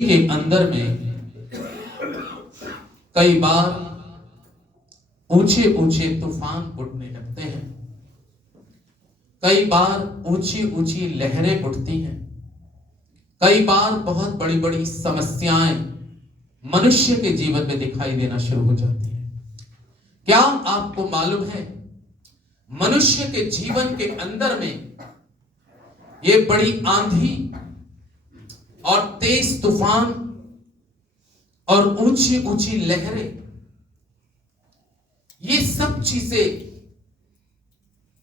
के अंदर में कई बार ऊंचे ऊंचे तूफान उठने लगते हैं। कई बार ऊंची ऊंची लहरें उठती हैं। कई बार बहुत बड़ी बड़ी समस्याएं मनुष्य के जीवन में दिखाई देना शुरू हो जाती हैं। क्या आपको मालूम है, मनुष्य के जीवन के अंदर में ये बड़ी आंधी और तेज तूफान और ऊंची ऊंची लहरें, ये सब चीजें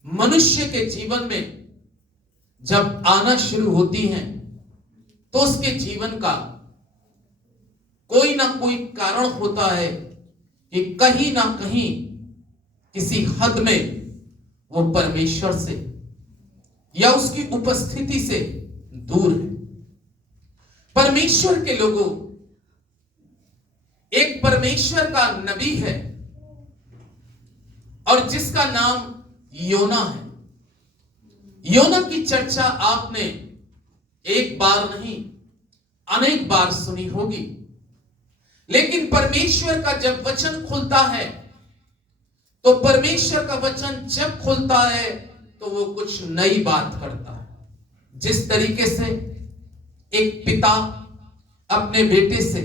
मनुष्य के जीवन में जब आना शुरू होती हैं तो उसके जीवन का कोई ना कोई कारण होता है कि कहीं ना कहीं किसी हद में वो परमेश्वर से या उसकी उपस्थिति से दूर है। परमेश्वर के लोगों, एक परमेश्वर का नबी है और जिसका नाम योना है। योना की चर्चा आपने एक बार नहीं अनेक बार सुनी होगी, लेकिन परमेश्वर का जब वचन खुलता है तो परमेश्वर का वचन जब खुलता है तो वो कुछ नई बात करता है। जिस तरीके से एक पिता अपने बेटे से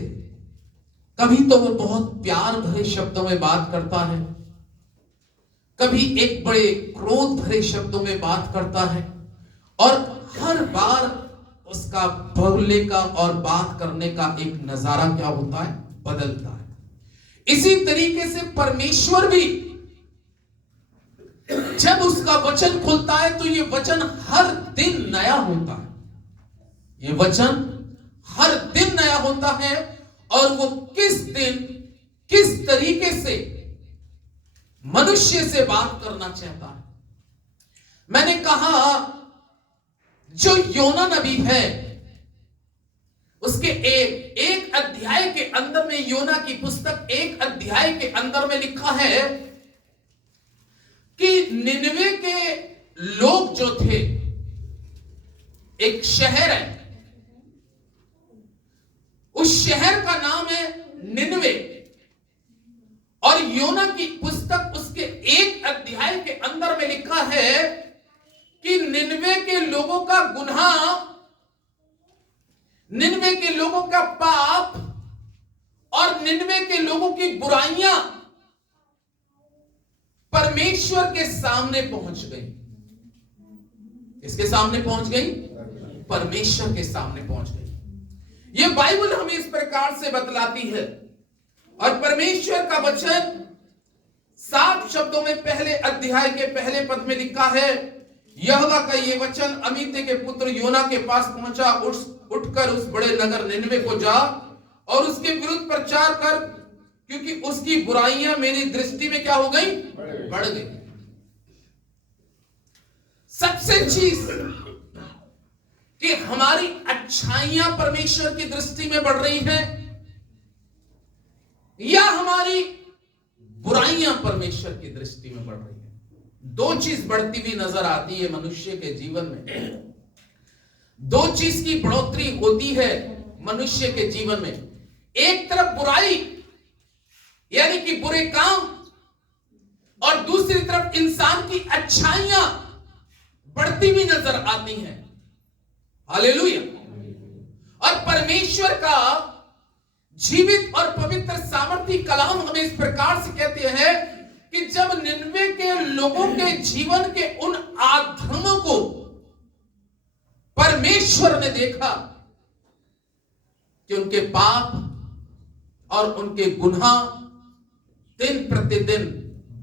कभी तो वो बहुत प्यार भरे शब्दों में बात करता है, कभी एक बड़े क्रोध भरे शब्दों में बात करता है, और हर बार उसका बोलने का और बात करने का एक नजारा क्या होता है, बदलता है। इसी तरीके से परमेश्वर भी जब उसका वचन खुलता है तो ये वचन हर दिन नया होता है। ये वचन हर दिन नया होता है और वो किस दिन किस तरीके से मनुष्य से बात करना चाहता है। मैंने कहा जो योना नबी है उसके एक अध्याय के अंदर में, योना की पुस्तक एक अध्याय के अंदर में लिखा है कि निनवे के लोग जो थे, एक शहर है, उस शहर का नाम है निनवे, और योना की पुस्तक उसके एक अध्याय के अंदर में लिखा है कि निनवे के लोगों का गुनाह, निनवे के लोगों का पाप और निनवे के लोगों की बुराइयां परमेश्वर के सामने पहुंच गई। किसके सामने पहुंच गई? परमेश्वर के सामने पहुंच गई। यह बाइबल हमें इस प्रकार से बतलाती है, और परमेश्वर का वचन 7 शब्दों में पहले अध्याय के पहले पद में लिखा है, यहोवा का ये वचन अमीते के पुत्र योना के पास पहुंचा, उठकर उस बड़े नगर निनवे को जा और उसके विरुद्ध प्रचार कर, क्योंकि उसकी बुराइयां मेरी दृष्टि में क्या हो गई? बढ़ गई। सबसे चीज कि हमारी अच्छाइयां परमेश्वर की दृष्टि में बढ़ रही हैं या हमारी बुराइयां परमेश्वर की दृष्टि में बढ़ रही हैं। दो चीज बढ़ती हुई नजर आती है मनुष्य के जीवन में। दो चीज की बढ़ोतरी होती है मनुष्य के जीवन में। एक तरफ बुराई यानी कि बुरे काम, और दूसरी तरफ इंसान की अच्छाइयां बढ़ती हुई नजर आती हैं। हालेलुया। और परमेश्वर का जीवित और पवित्र सामर्थी कलाम हमें इस प्रकार से कहते हैं कि जब निनवे के लोगों के जीवन के उन अधर्मों को परमेश्वर ने देखा कि उनके पाप और उनके गुनाह दिन प्रतिदिन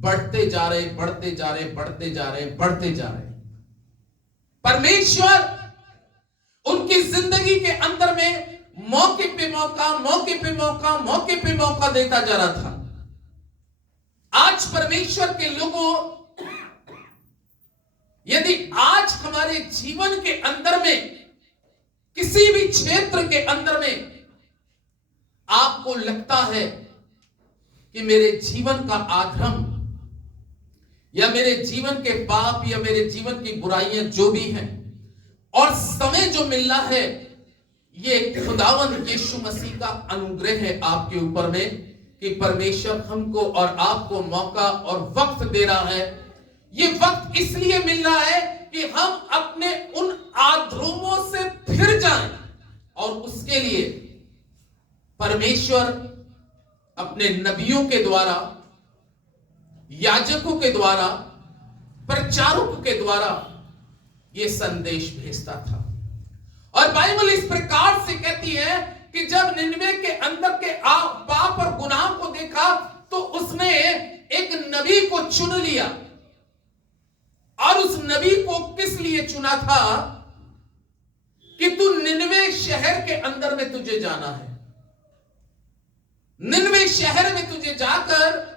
बढ़ते जा रहे, बढ़ते जा रहे, बढ़ते जा रहे, बढ़ते जा रहे। परमेश्वर उनकी जिंदगी के अंदर में मौके पे मौका, मौके पे मौका, मौके पे मौका देता जा रहा था। आज परमेश्वर के लोगों, यदि आज हमारे जीवन के अंदर में किसी भी क्षेत्र के अंदर में आपको लगता है कि मेरे जीवन का आधर्म या मेरे जीवन के पाप या मेरे जीवन की बुराइयां जो भी हैं, और समय जो मिल रहा है ये खुदावंद यीशु मसीह का अनुग्रह है आपके ऊपर में कि परमेश्वर हमको और आपको मौका और वक्त दे रहा है। ये वक्त इसलिए मिल रहा है कि हम अपने उन आधर्मों से फिर जाएं और उसके लिए परमेश्वर अपने नबियों के द्वारा, याजकों के द्वारा, प्रचारकों के द्वारा ये संदेश भेजता था। और बाइबल इस प्रकार से कहती है कि जब निनवे के अंदर के पाप और गुनाह को देखा तो उसने एक नबी को चुन लिया। और उस नबी को किस लिए चुना था? कि तू निनवे शहर के अंदर में तुझे जाना है। निनवे शहर में तुझे जाकर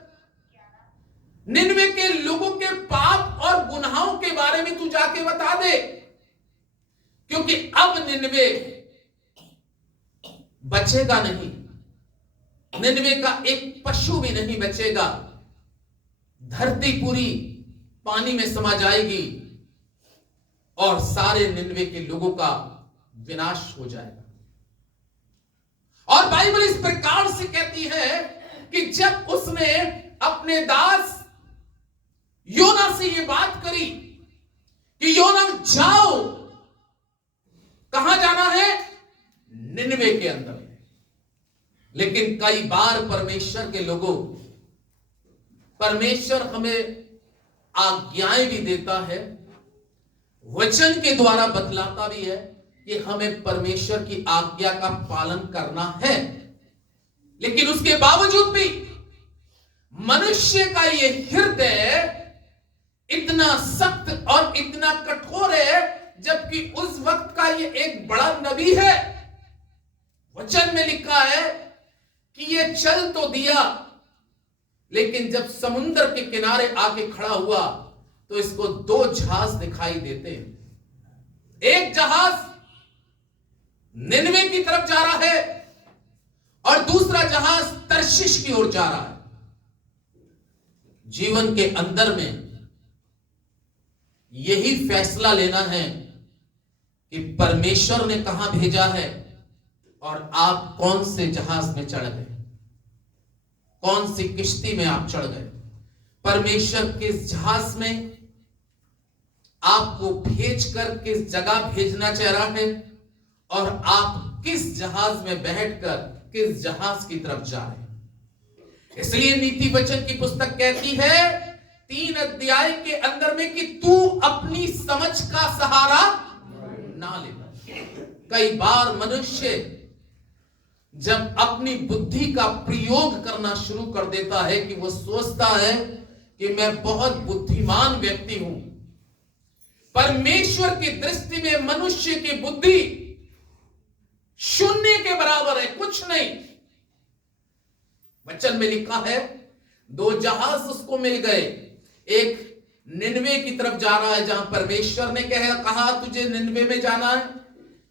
निनवे के लोगों के पाप और गुनाहों के बारे में तू जाके बता दे, क्योंकि अब निनवे बचेगा नहीं। निनवे का एक पशु भी नहीं बचेगा। धरती पूरी पानी में समा जाएगी और सारे निनवे के लोगों का विनाश हो जाएगा। और बाइबल इस प्रकार से कहती है कि जब उसने अपने दास योना से ये बात करी कि योना जाओ, कहां जाना है? निनवे के अंदर। लेकिन कई बार परमेश्वर के लोगों, परमेश्वर हमें आज्ञाएं भी देता है, वचन के द्वारा बतलाता भी है कि हमें परमेश्वर की आज्ञा का पालन करना है। लेकिन उसके बावजूद भी मनुष्य का यह हृदय इतना सख्त और इतना कठोर है, जबकि उस वक्त का ये एक बड़ा नबी है। वचन में लिखा है कि ये चल तो दिया, लेकिन जब समुद्र के किनारे आके खड़ा हुआ तो इसको दो जहाज दिखाई देते हैं। एक जहाज निनवे की तरफ जा रहा है और दूसरा जहाज तर्शीश की ओर जा रहा है। जीवन के अंदर में यही फैसला लेना है कि परमेश्वर ने कहां भेजा है और आप कौन से जहाज में चढ़ गए, कौन सी किश्ती में आप चढ़ गए। परमेश्वर किस जहाज में आपको भेजकर किस जगह भेजना चाह रहा है और आप किस जहाज में बैठकर किस जहाज की तरफ जा रहे हैं। इसलिए नीति वचन की पुस्तक कहती है 3 अध्याय के अंदर में कि तू अपनी समझ का सहारा ना ले। कई बार मनुष्य जब अपनी बुद्धि का प्रयोग करना शुरू कर देता है कि वो सोचता है कि मैं बहुत बुद्धिमान व्यक्ति हूं। परमेश्वर की दृष्टि में मनुष्य की बुद्धि शून्य के बराबर है, कुछ नहीं। वचन में लिखा है 2 जहाज उसको मिल गए। एक निनवे की तरफ जा रहा है, जहां परमेश्वर ने कहा तुझे निनवे में जाना है,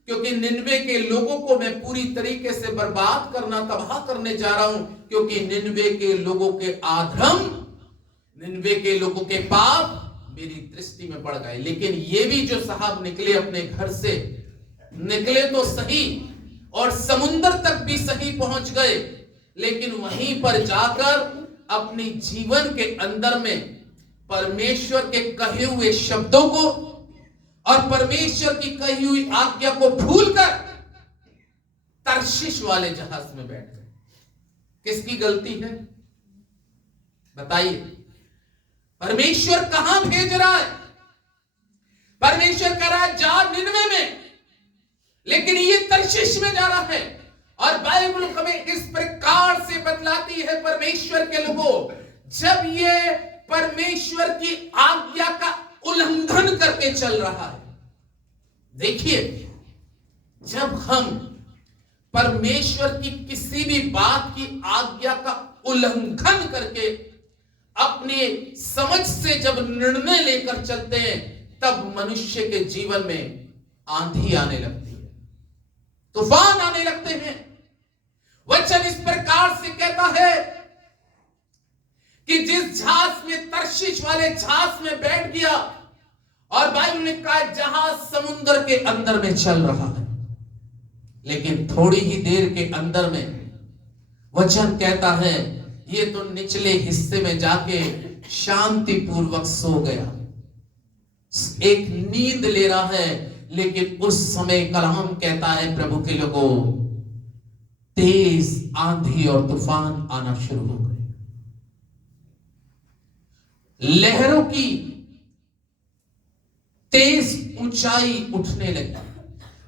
क्योंकि निनवे के लोगों को मैं पूरी तरीके से बर्बाद करना, तबाह करने जा रहा हूं, क्योंकि निनवे के लोगों के अधर्म, निनवे के लोगों के पाप मेरी दृष्टि में पड़ गए। लेकिन ये भी जो साहब निकले अपने घर से, निकले तो सही और समुद्र तक भी सही पहुंच गए, लेकिन वहीं पर जाकर अपनी जीवन के अंदर में परमेश्वर के कहे हुए शब्दों को और परमेश्वर की कही हुई आज्ञा को भूलकर तर्शीश वाले जहाज में बैठ गए। किसकी गलती है बताइए? परमेश्वर कहां भेज रहा है? परमेश्वर कह रहा है जा निनवे में, लेकिन ये तर्शीश में जा रहा है। और बाइबल हमें इस प्रकार से बतलाती है परमेश्वर के लोगों, जब ये परमेश्वर की आज्ञा का उल्लंघन करके चल रहा है। देखिए, जब हम परमेश्वर की किसी भी बात की आज्ञा का उल्लंघन करके अपने समझ से जब निर्णय लेकर चलते हैं, तब मनुष्य के जीवन में आंधी आने लगती है, तूफान आने लगते हैं। वचन इस प्रकार से कहता है कि जिस जहाज में तर्शीश वाले जहाज में बैठ गया, और बाइबल ने कहा जहाज समुद्र के अंदर में चल रहा है। लेकिन थोड़ी ही देर के अंदर में वचन कहता है ये तो निचले हिस्से में जाके शांति पूर्वक सो गया, एक नींद ले रहा है। लेकिन उस समय कलाम कहता है प्रभु के लोगों, तेज आंधी और तूफान आना शुरू हो गए, लहरों की तेज ऊंचाई उठने लगी,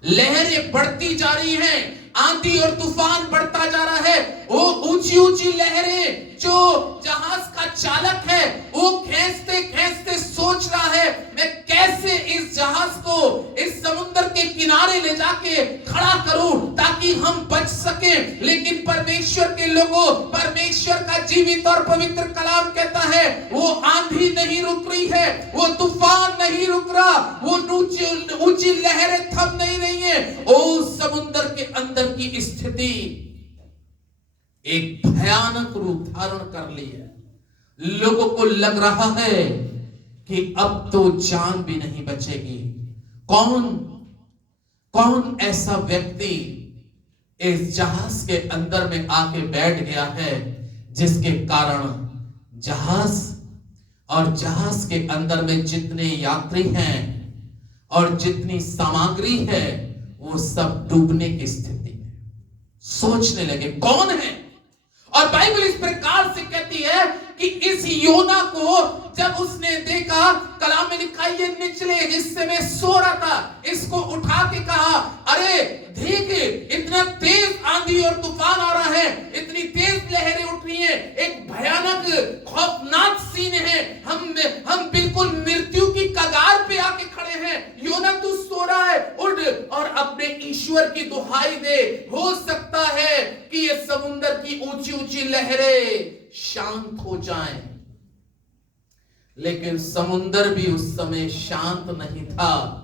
लहरें बढ़ती जा रही हैं, आंधी और तूफान बढ़ता जा रहा है। वो ऊंची ऊंची लहरें जो जहाज का चालक है वो खींचते खींचते सोच रहा है मैं कैसे इस जहाज को इस समुद्र के किनारे ले जाके खड़ा करूं ताकि हम बच सकें। लेकिन परमेश्वर के लोगों, परमेश्वर का जीवित और पवित्र कलाम कहता है वो आंधी नहीं रुक रही है, वो तूफान नहीं रुक रहा, वो ऊंची लहरें थम नहीं रही है। ओ समुद्र के अंदर की स्थिति एक भयानक रूप धारण कर ली है। लोगों को लग रहा है कि अब तो जान भी नहीं बचेगी। कौन ऐसा व्यक्ति इस जहाज के अंदर में आके बैठ गया है जिसके कारण जहाज के अंदर में जितने यात्री हैं और जितनी सामग्री है वो सब डूबने की स्थिति में। सोचने लगे कौन है, और बाइबल इस प्रकार से कहती है कि इस योना को जब उसने देखा, कलाम में लिखा ये निचले हिस्से में सो रहा था, इसको उठा के कहा अरे देख इतना तेज आंधी और तूफान आ रहा है, इतनी तेज लहरें उठ रही हैं, एक भयानक खौफनाक सीन है, हम बिल्कुल मृत्यु की कगार पे आके खड़े हैं। योना तू सो रहा है, उठ और अपने ईश्वर की दुहाई दे, हो सकता है कि ये समुद्र की ऊंची ऊंची लहरें शांत हो जाएं। लेकिन समुद्र भी उस समय शांत नहीं था,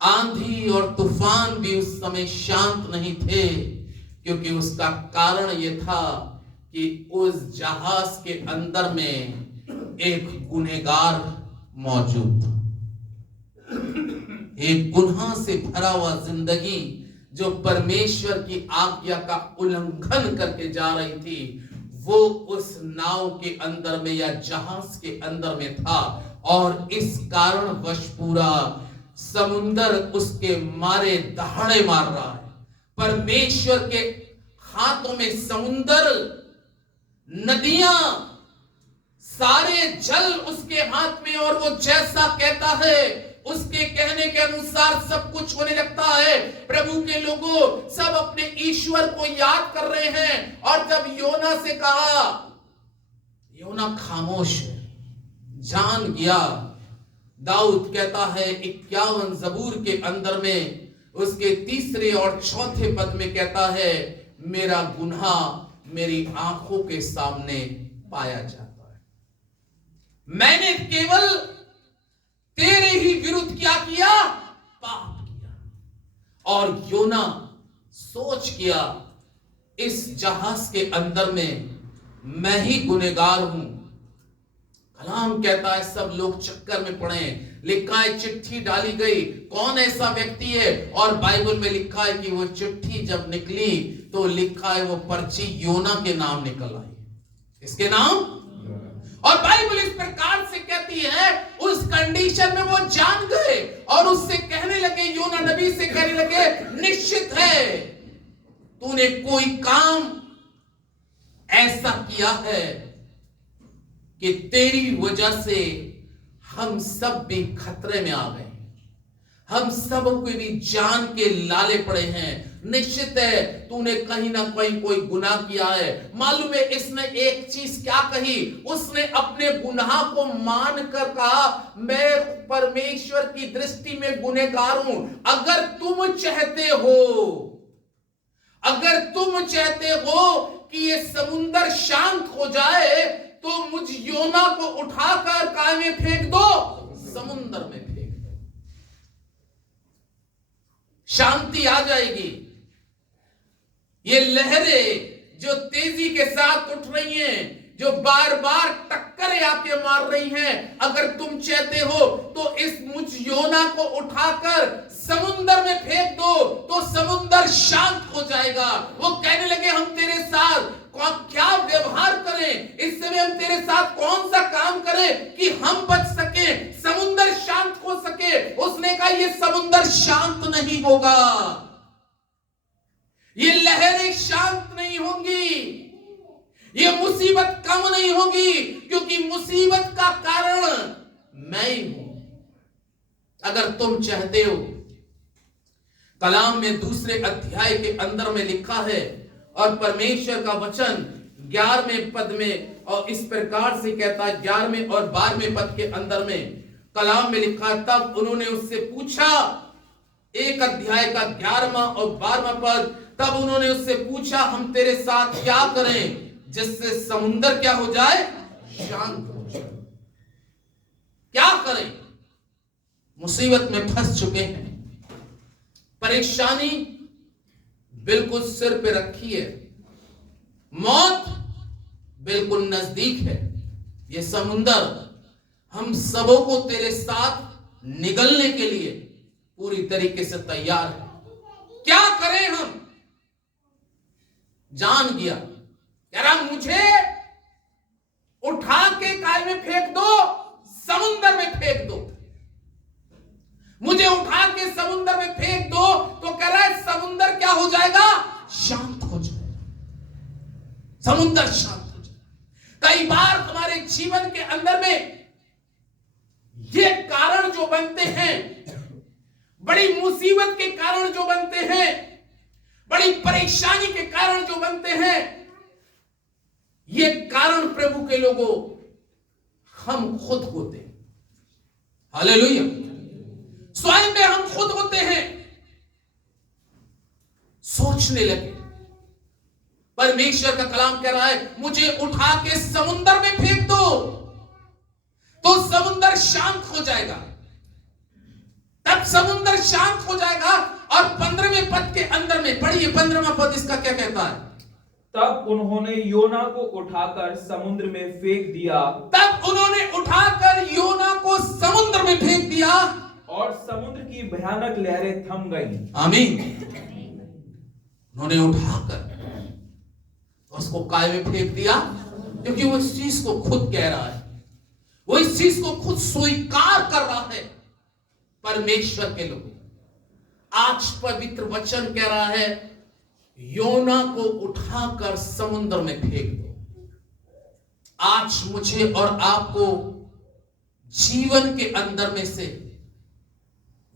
आंधी और तूफान भी उस समय शांत नहीं थे, क्योंकि उसका कारण यह था कि उस जहाज के अंदर में एक गुनहगार मौजूद था, एक गुनाह से भरा हुआ जिंदगी जो परमेश्वर की आज्ञा का उल्लंघन करके जा रही थी, वो उस नाव के अंदर में या जहाज के अंदर में था। और इस कारणवश पूरा समुंदर उसके मारे दहाड़े मार रहा है। परमेश्वर के हाथों में समुंदर, नदियां, सारे जल उसके हाथ में, और वो जैसा कहता है उसके कहने के अनुसार सब कुछ होने लगता है। प्रभु के लोगों सब अपने ईश्वर को याद कर रहे हैं। और जब योना से कहा, योना खामोश है, जान गया। दाऊद कहता है 51 ज़बूर के अंदर में उसके 3 और 4 पद में कहता है मेरा गुनाह मेरी आंखों के सामने पाया जाता है, मैंने केवल तेरे ही विरुद्ध क्या किया, पाप किया। और योना सोच किया इस जहाज के अंदर में मैं ही गुनहगार हूं। कलाम कहता है सब लोग चक्कर में पड़े, लिखा है चिट्ठी डाली गई, कौन ऐसा व्यक्ति है, और बाइबल में लिखा है कि वो चिट्ठी जब निकली तो लिखा है वो पर्ची योना के नाम निकल आई, इसके नाम। और बाइबल इस प्रकार से कहती है उस कंडीशन में वो जान गए और उससे कहने लगे, योना नबी से कहने लगे निश्चित है तूने कोई काम ऐसा किया है कि तेरी वजह से हम सब भी खतरे में आ गए, हम सब को भी जान के लाले पड़े हैं। निश्चित है तूने कहीं ना कहीं कोई गुनाह किया है। मालूम है इसने एक चीज क्या कही, उसने अपने गुनाह को मान कर कहा मैं परमेश्वर की दृष्टि में गुनहगार हूं। अगर तुम चाहते हो कि ये समुंदर शांत हो जाए तो मुझ योना को उठाकर काय में फेंक दो, समुंदर में फेंक दो, शांति आ जाएगी। ये लहरें जो तेजी के साथ उठ रही हैं, जो बार बार टक्करें आके मार रही हैं, अगर तुम चाहते हो तो इस मुझ योना को उठाकर समुंदर में फेंक दो तो समुंदर शांत हो जाएगा। वो कहने लगे हम तेरे साथ क्या व्यवहार करें, इस समय हम तेरे साथ कौन सा काम करें कि हम बच सके, समुंदर शांत हो सके। उसने कहा ये समुंदर शांत नहीं होगा, ये लहरें शांत नहीं होंगी, ये मुसीबत कम नहीं होगी, क्योंकि मुसीबत का कारण मैं ही हूं। अगर तुम चाहते हो, कलाम में दूसरे अध्याय के अंदर में लिखा है और परमेश्वर का वचन 11वें पद में और इस प्रकार से कहता है, 11वें और 12वें पद के अंदर में कलाम में लिखा, तब उन्होंने उससे पूछा, एक अध्याय का 11वां और 12वां पद, तब उन्होंने उससे पूछा हम तेरे साथ क्या करें जिससे समुंदर क्या हो जाए, शांत हो जाए। क्या करें, मुसीबत में फंस चुके हैं, परेशानी बिल्कुल सिर पे रखी है, मौत बिल्कुल नजदीक है, ये समुंदर हम सबों को तेरे साथ निगलने के लिए पूरी तरीके से तैयार है। क्या करें हम? जान गया, कह रहा मुझे उठा के काय में फेंक दो, समुंदर में फेंक दो, मुझे उठा के समुंदर में फेंक दो तो कह रहा है समुंदर क्या हो जाएगा, शांत हो जाएगा, समुंदर शांत हो जाएगा। कई बार हमारे जीवन के अंदर में ये कारण जो बनते हैं, बड़ी मुसीबत के कारण जो बनते हैं, बड़ी परेशानी के कारण जो बनते हैं, ये कारण प्रभु के लोगों हम खुद होते हैं। हालेलुया, स्वयं में हम खुद होते हैं। सोचने लगे, परमेश्वर का कलाम कह रहा है मुझे उठा के समुंदर में फेंक दो तो समुंदर शांत हो जाएगा, तब समुंदर शांत हो जाएगा। और 15वें पद के अंदर में पढ़िए, 15वां पद इसका क्या कहता है, तब उन्होंने योना को उठाकर समुद्र में फेंक दिया, तब उन्होंने उठाकर योना को समुद्र में फेंक दिया और समुद्र की भयानक लहरें थम गईं। आमीन। उन्होंने उठाकर उसको काय में फेंक दिया, क्योंकि वो इस चीज को खुद कह रहा है, वो इस चीज को खुद स्वीकार कर रहा है। परमेश्वर के लोग आज पवित्र वचन कह रहा है योना को उठाकर समुद्र में फेंक दो। आज मुझे और आपको जीवन के अंदर में से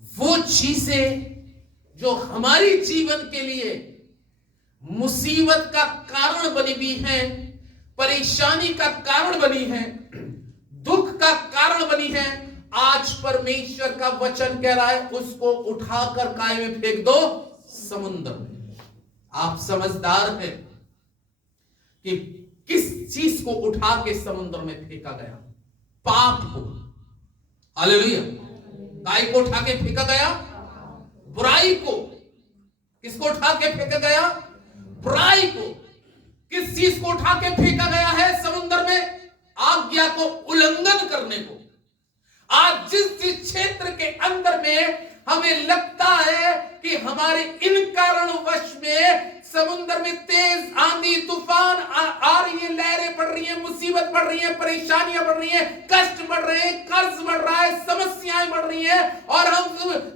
वो चीजें जो हमारी जीवन के लिए मुसीबत का कारण बनी हुई है, परेशानी का कारण बनी है, दुख का कारण बनी है, आज परमेश्वर का वचन कह रहा है उसको उठाकर काय में फेंक दो, समुद्र में। आप समझदार हैं कि किस चीज को उठा के समुद्र में फेंका गया, पाप को। हालेलुया, काय को उठा के फेंका गया, बुराई को। किसको उठा के फेंका गया, बुराई को। किस चीज को उठा के फेंका गया है समुद्र में, आज्ञा को उल्लंघन करने को। आज जिस क्षेत्र के अंदर में हमें लगता है कि हमारे इन कारणवश में समुद्र में तेज आंधी तूफान आ रही है, लहरें बढ़ रही हैं, मुसीबत बढ़ रही है, परेशानियां बढ़ रही हैं, कष्ट बढ़ रहे हैं, कर्ज बढ़ रहा है, समस्याएं बढ़ रही हैं, और हम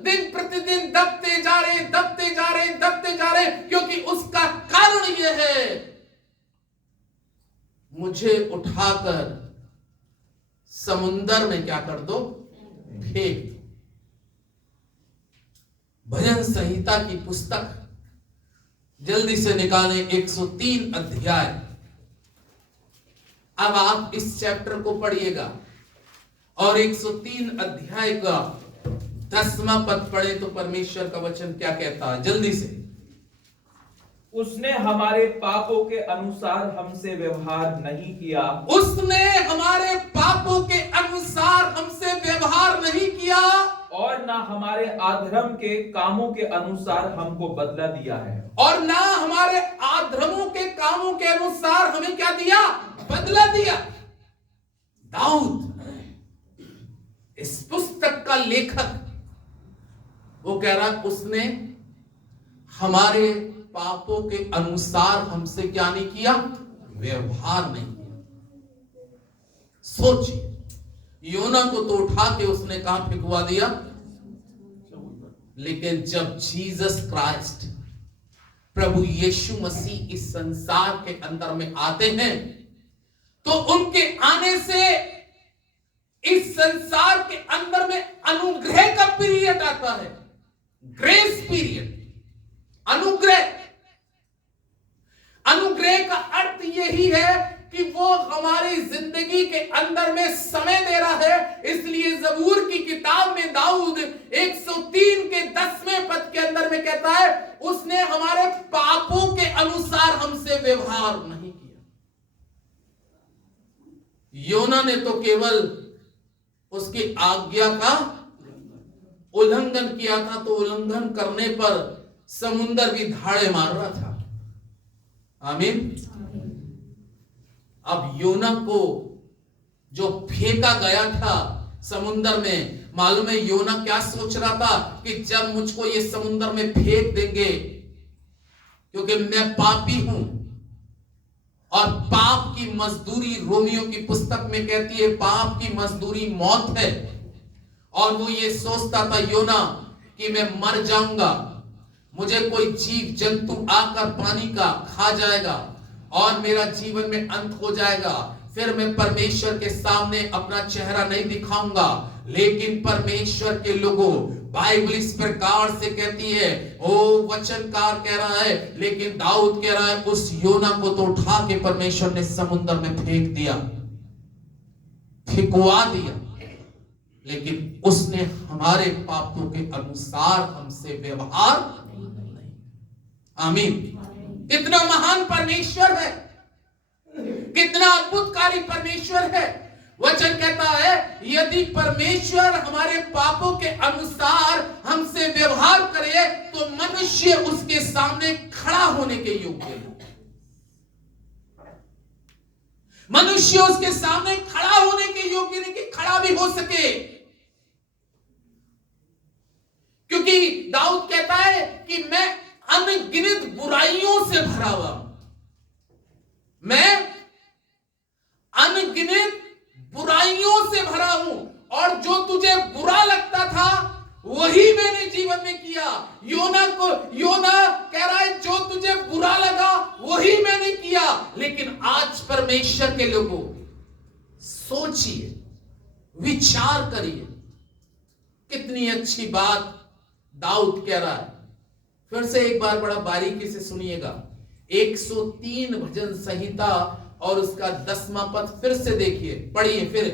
दिन प्रतिदिन दबते जा रहे हैं, दबते जा रहे हैं, दबते जा रहे हैं, क्योंकि उसका कारण यह है मुझे उठाकर समुंदर में क्या कर दो, फेंक दो। भजन संहिता की पुस्तक जल्दी से निकालें, 103 अध्याय। अब आप इस चैप्टर को पढ़िएगा और 103 अध्याय का 10वां पद पढ़े तो परमेश्वर का वचन क्या कहता है, जल्दी से। उसने हमारे पापों के अनुसार हमसे व्यवहार नहीं किया, उसने हमारे पापों के अनुसार हमसे व्यवहार नहीं किया, और ना हमारे अधर्म के कामों के अनुसार हमको बदला दिया है, और ना हमारे अधर्मों के कामों के अनुसार हमें क्या दिया, बदला दिया। दाऊद इस पुस्तक का लेखक, वो कह रहा उसने हमारे पापों के अनुसार हमसे क्या नहीं किया, व्यवहार नहीं किया। सोचिए, योना को तो उठा के उसने कहां फेंकवा दिया, लेकिन जब जीसस क्राइस्ट प्रभु यीशु मसीह इस संसार के अंदर में आते हैं तो उनके आने से इस संसार के अंदर में अनुग्रह का पीरियड आता है, ग्रेस पीरियड। अनुग्रह, अनुग्रह का अर्थ यही है कि वो हमारी जिंदगी के अंदर में समय दे रहा है। इसलिए जबूर की किताब में दाऊद 103 के 10वें पद के अंदर में कहता है, उसने हमारे पापों के अनुसार हमसे व्यवहार नहीं किया। योना ने तो केवल उसकी आज्ञा का उल्लंघन किया था, तो उल्लंघन करने पर समुंदर भी धाड़े मार रहा था। आमीन। अब योना को जो फेंका गया था समुंदर में, मालूम है योना क्या सोच रहा था कि जब मुझको ये समुंदर में फेंक देंगे, क्योंकि मैं पापी हूं और पाप की मजदूरी, रोमियो की पुस्तक में कहती है पाप की मजदूरी मौत है। और वो ये सोचता था योना कि मैं मर जाऊंगा, मुझे कोई जीव जंतु आकर पानी का खा जाएगा और मेरा जीवन में अंत हो जाएगा, फिर मैं परमेश्वर के सामने अपना चेहरा नहीं दिखाऊंगा। लेकिन परमेश्वर के लोगों, बाइबल इस प्रकार से कहती है, ओ वचनकार कह रहा है, लेकिन दाऊद कह रहा है उस योना को तो उठा के परमेश्वर ने समुद्र में फेंक दिया, फेंकवा दिया, लेकिन उसने हमारे पापों के अनुसार हमसे व्यवहार नहीं। आमीन। कितना महान परमेश्वर है, कितना अद्भुतकारी परमेश्वर है। वचन कहता है यदि परमेश्वर हमारे पापों के अनुसार हमसे व्यवहार करे तो मनुष्य उसके सामने खड़ा होने के योग्य है। मनुष्य उसके सामने खड़ा होने के योग्य नहीं कि खड़ा भी हो सके, क्योंकि दाऊद कहता है कि मैं अनगिनत बुराइयों से भरा हुआ, मैं अनगिनत बुराइयों से भरा हूं और जो तुझे बुरा लगता था वही मैंने जीवन में किया। योना कह रहा है जो तुझे बुरा लगा वही मैंने किया। लेकिन आज परमेश्वर के लोगों, सोचिए, विचार करिए, कितनी अच्छी बात दाऊद कह रहा है। फिर से एक बार बड़ा बारीकी से सुनिएगा, 103 भजन संहिता और उसका 10वां पद फिर से देखिए, पढ़िए फिर।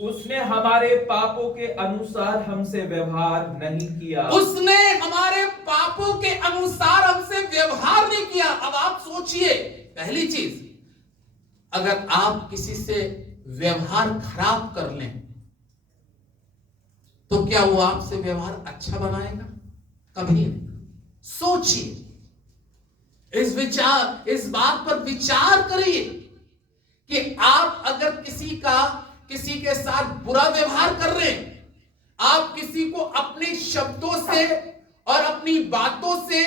उसने हमारे पापों के अनुसार हमसे व्यवहार नहीं किया। उसने हमारे पापों के अनुसार हमसे व्यवहार नहीं किया। अब आप सोचिए, पहली चीज, अगर आप किसी से व्यवहार खराब कर लें तो क्या वो आपसे व्यवहार अच्छा बनाएगा? कभी नहीं। सोचिए, इस बात पर विचार करिए कि आप अगर किसी के साथ बुरा व्यवहार कर रहे हैं, आप किसी को अपने शब्दों से और अपनी बातों से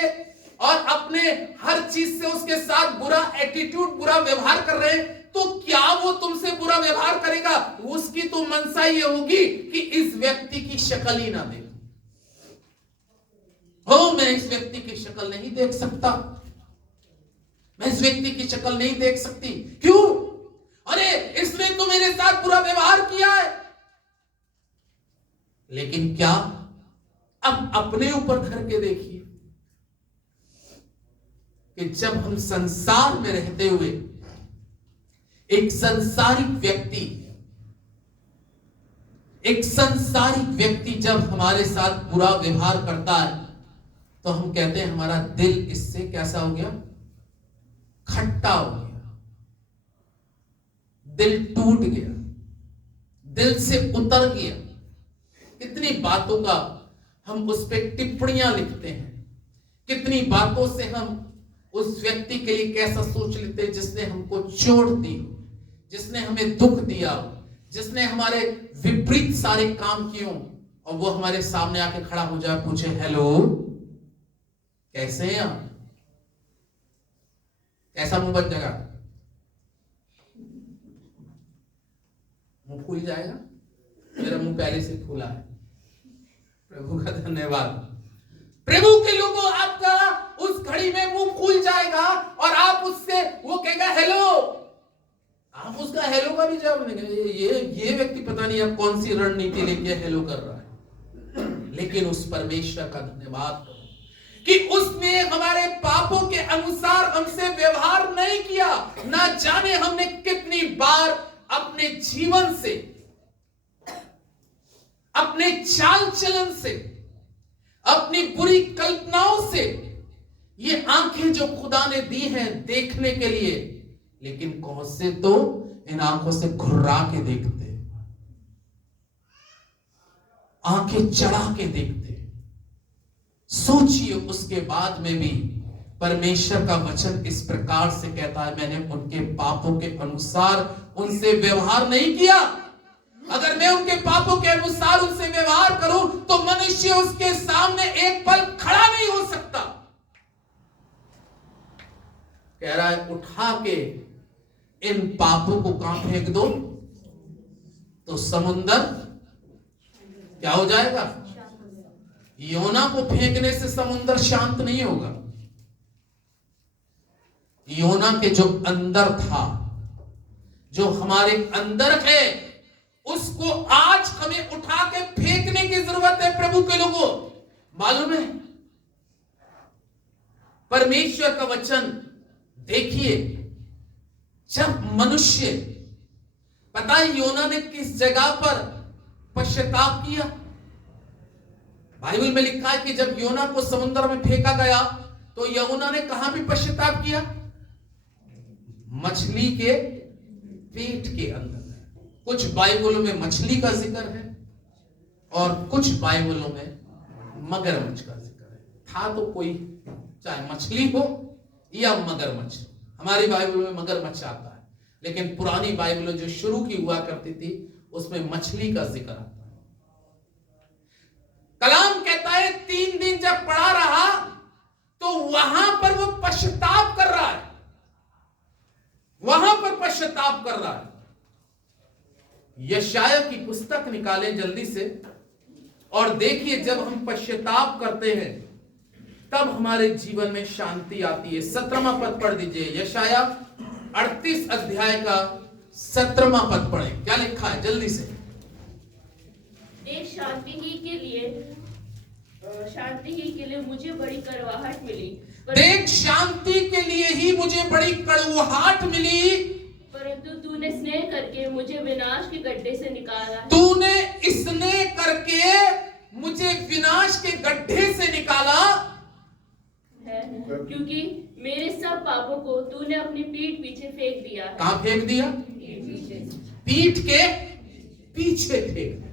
और अपने हर चीज से उसके साथ बुरा एटीट्यूड, बुरा व्यवहार कर रहे हैं, तो क्या वो तुमसे बुरा व्यवहार करेगा? उसकी तो मनसा ये होगी कि इस व्यक्ति की शक्ल ही ना देखो। मैं इस व्यक्ति की शक्ल नहीं देख सकता, मैं इस व्यक्ति की शक्ल नहीं देख सकती। क्यों? अरे इसने तो मेरे साथ बुरा व्यवहार किया है। लेकिन क्या अब अपने ऊपर धर के देखिए कि जब हम संसार में रहते हुए एक संसारिक व्यक्ति जब हमारे साथ बुरा व्यवहार करता है तो हम कहते हैं हमारा दिल इससे कैसा हो गया? खट्टा हो गया, दिल टूट गया, दिल से उतर गया। कितनी बातों का हम उस पर टिप्पणियां लिखते हैं, कितनी बातों से हम उस व्यक्ति के लिए कैसा सोच लेते हैं जिसने हमको चोट दी, जिसने हमें दुख दिया, जिसने हमारे विपरीत सारे काम किए। और वो हमारे सामने आके खड़ा हो जाए, पूछे हेलो कैसे हैं आप, कैसा मुंह बन जाएगा? मुंह खुल जाएगा? मेरा मुंह पहले से खुला है। प्रभु का धन्यवाद। प्रभु के लोगों, आपका उस घड़ी में मुंह खुल जाएगा और आप उससे, वो कहेगा हेलो, आप उसका हेलो का भी जवाब नहीं देंगे। ये व्यक्ति पता नहीं अब कौन सी रणनीति लेके हेलो कर रहा है। लेकिन उस परमेश्वर का धन्यवाद करो कि उसने हमारे पापों के अनुसार हमसे व्यवहार नहीं किया। ना जाने हमने कितनी बार अपने जीवन से, अपने चाल चलन से, अपनी बुरी कल्पनाओं से, ये आंखें जो खुदा ने दी हैं देखने के लिए, लेकिन कौन से तो इन आंखों से घुर्रा के देखते, आंखें चढ़ा के देखते। सोचिए, उसके बाद में भी परमेश्वर का वचन इस प्रकार से कहता है, मैंने उनके पापों के अनुसार उनसे व्यवहार नहीं किया। अगर मैं उनके पापों के अनुसार उनसे व्यवहार करूं तो मनुष्य उसके सामने एक पल खड़ा नहीं हो सकता। कह रहा है उठा के इन पापों को कहां फेंक दो तो समुंदर क्या हो जाएगा? योना को फेंकने से समुंदर शांत नहीं होगा। योना के जो अंदर था, जो हमारे अंदर है, उसको आज हमें उठा के फेंकने की जरूरत है। प्रभु के लोगों, मालूम है परमेश्वर का वचन देखिए, जब मनुष्य, पता है योना ने किस जगह पर पश्चाताप किया? बाइबल में लिखा है कि जब योना को समुद्र में फेंका गया तो योना ने कहां भी पश्चाताप किया? मछली के पेट के अंदर। कुछ बाइबलों में मछली का जिक्र है और कुछ बाइबलों में मगरमच्छ का जिक्र है। था तो कोई, चाहे मछली हो या मगरमच्छ। हमारी बाइबल में मगरमच्छ आता है, लेकिन पुरानी बाइबल जो शुरू की हुआ करती थी उसमें मछली का जिक्र आता है। कलाम कहता है 3 दिन जब पड़ा रहा तो वहां पर वो पश्चाताप कर रहा है, वहां पर पश्चाताप कर रहा है। यशाया की पुस्तक निकालें जल्दी से और देखिए, जब हम पश्चाताप करते हैं तब हमारे जीवन में शांति आती है। 17वां पद पढ़ दीजिए, यशाया 38 अध्याय का 17वां पद पढ़ें। क्या लिखा है जल्दी से? देख शांति ही के लिए मुझे बड़ी कड़वाहट मिली। देख शांति के लिए ही मुझे बड़ी कड़वाहट मिली, परंतु तूने स्नेह करके मुझे विनाश के गड्ढे से निकाला है। तूने स्नेह करके मुझे विनाश के गड्ढे से निकाला है, क्योंकि मेरे सब पापों को तूने अपनी पीठ पीछे फेंक दिया है। कहां फेंक दिया? पीठ के पीछे फेंक दिया।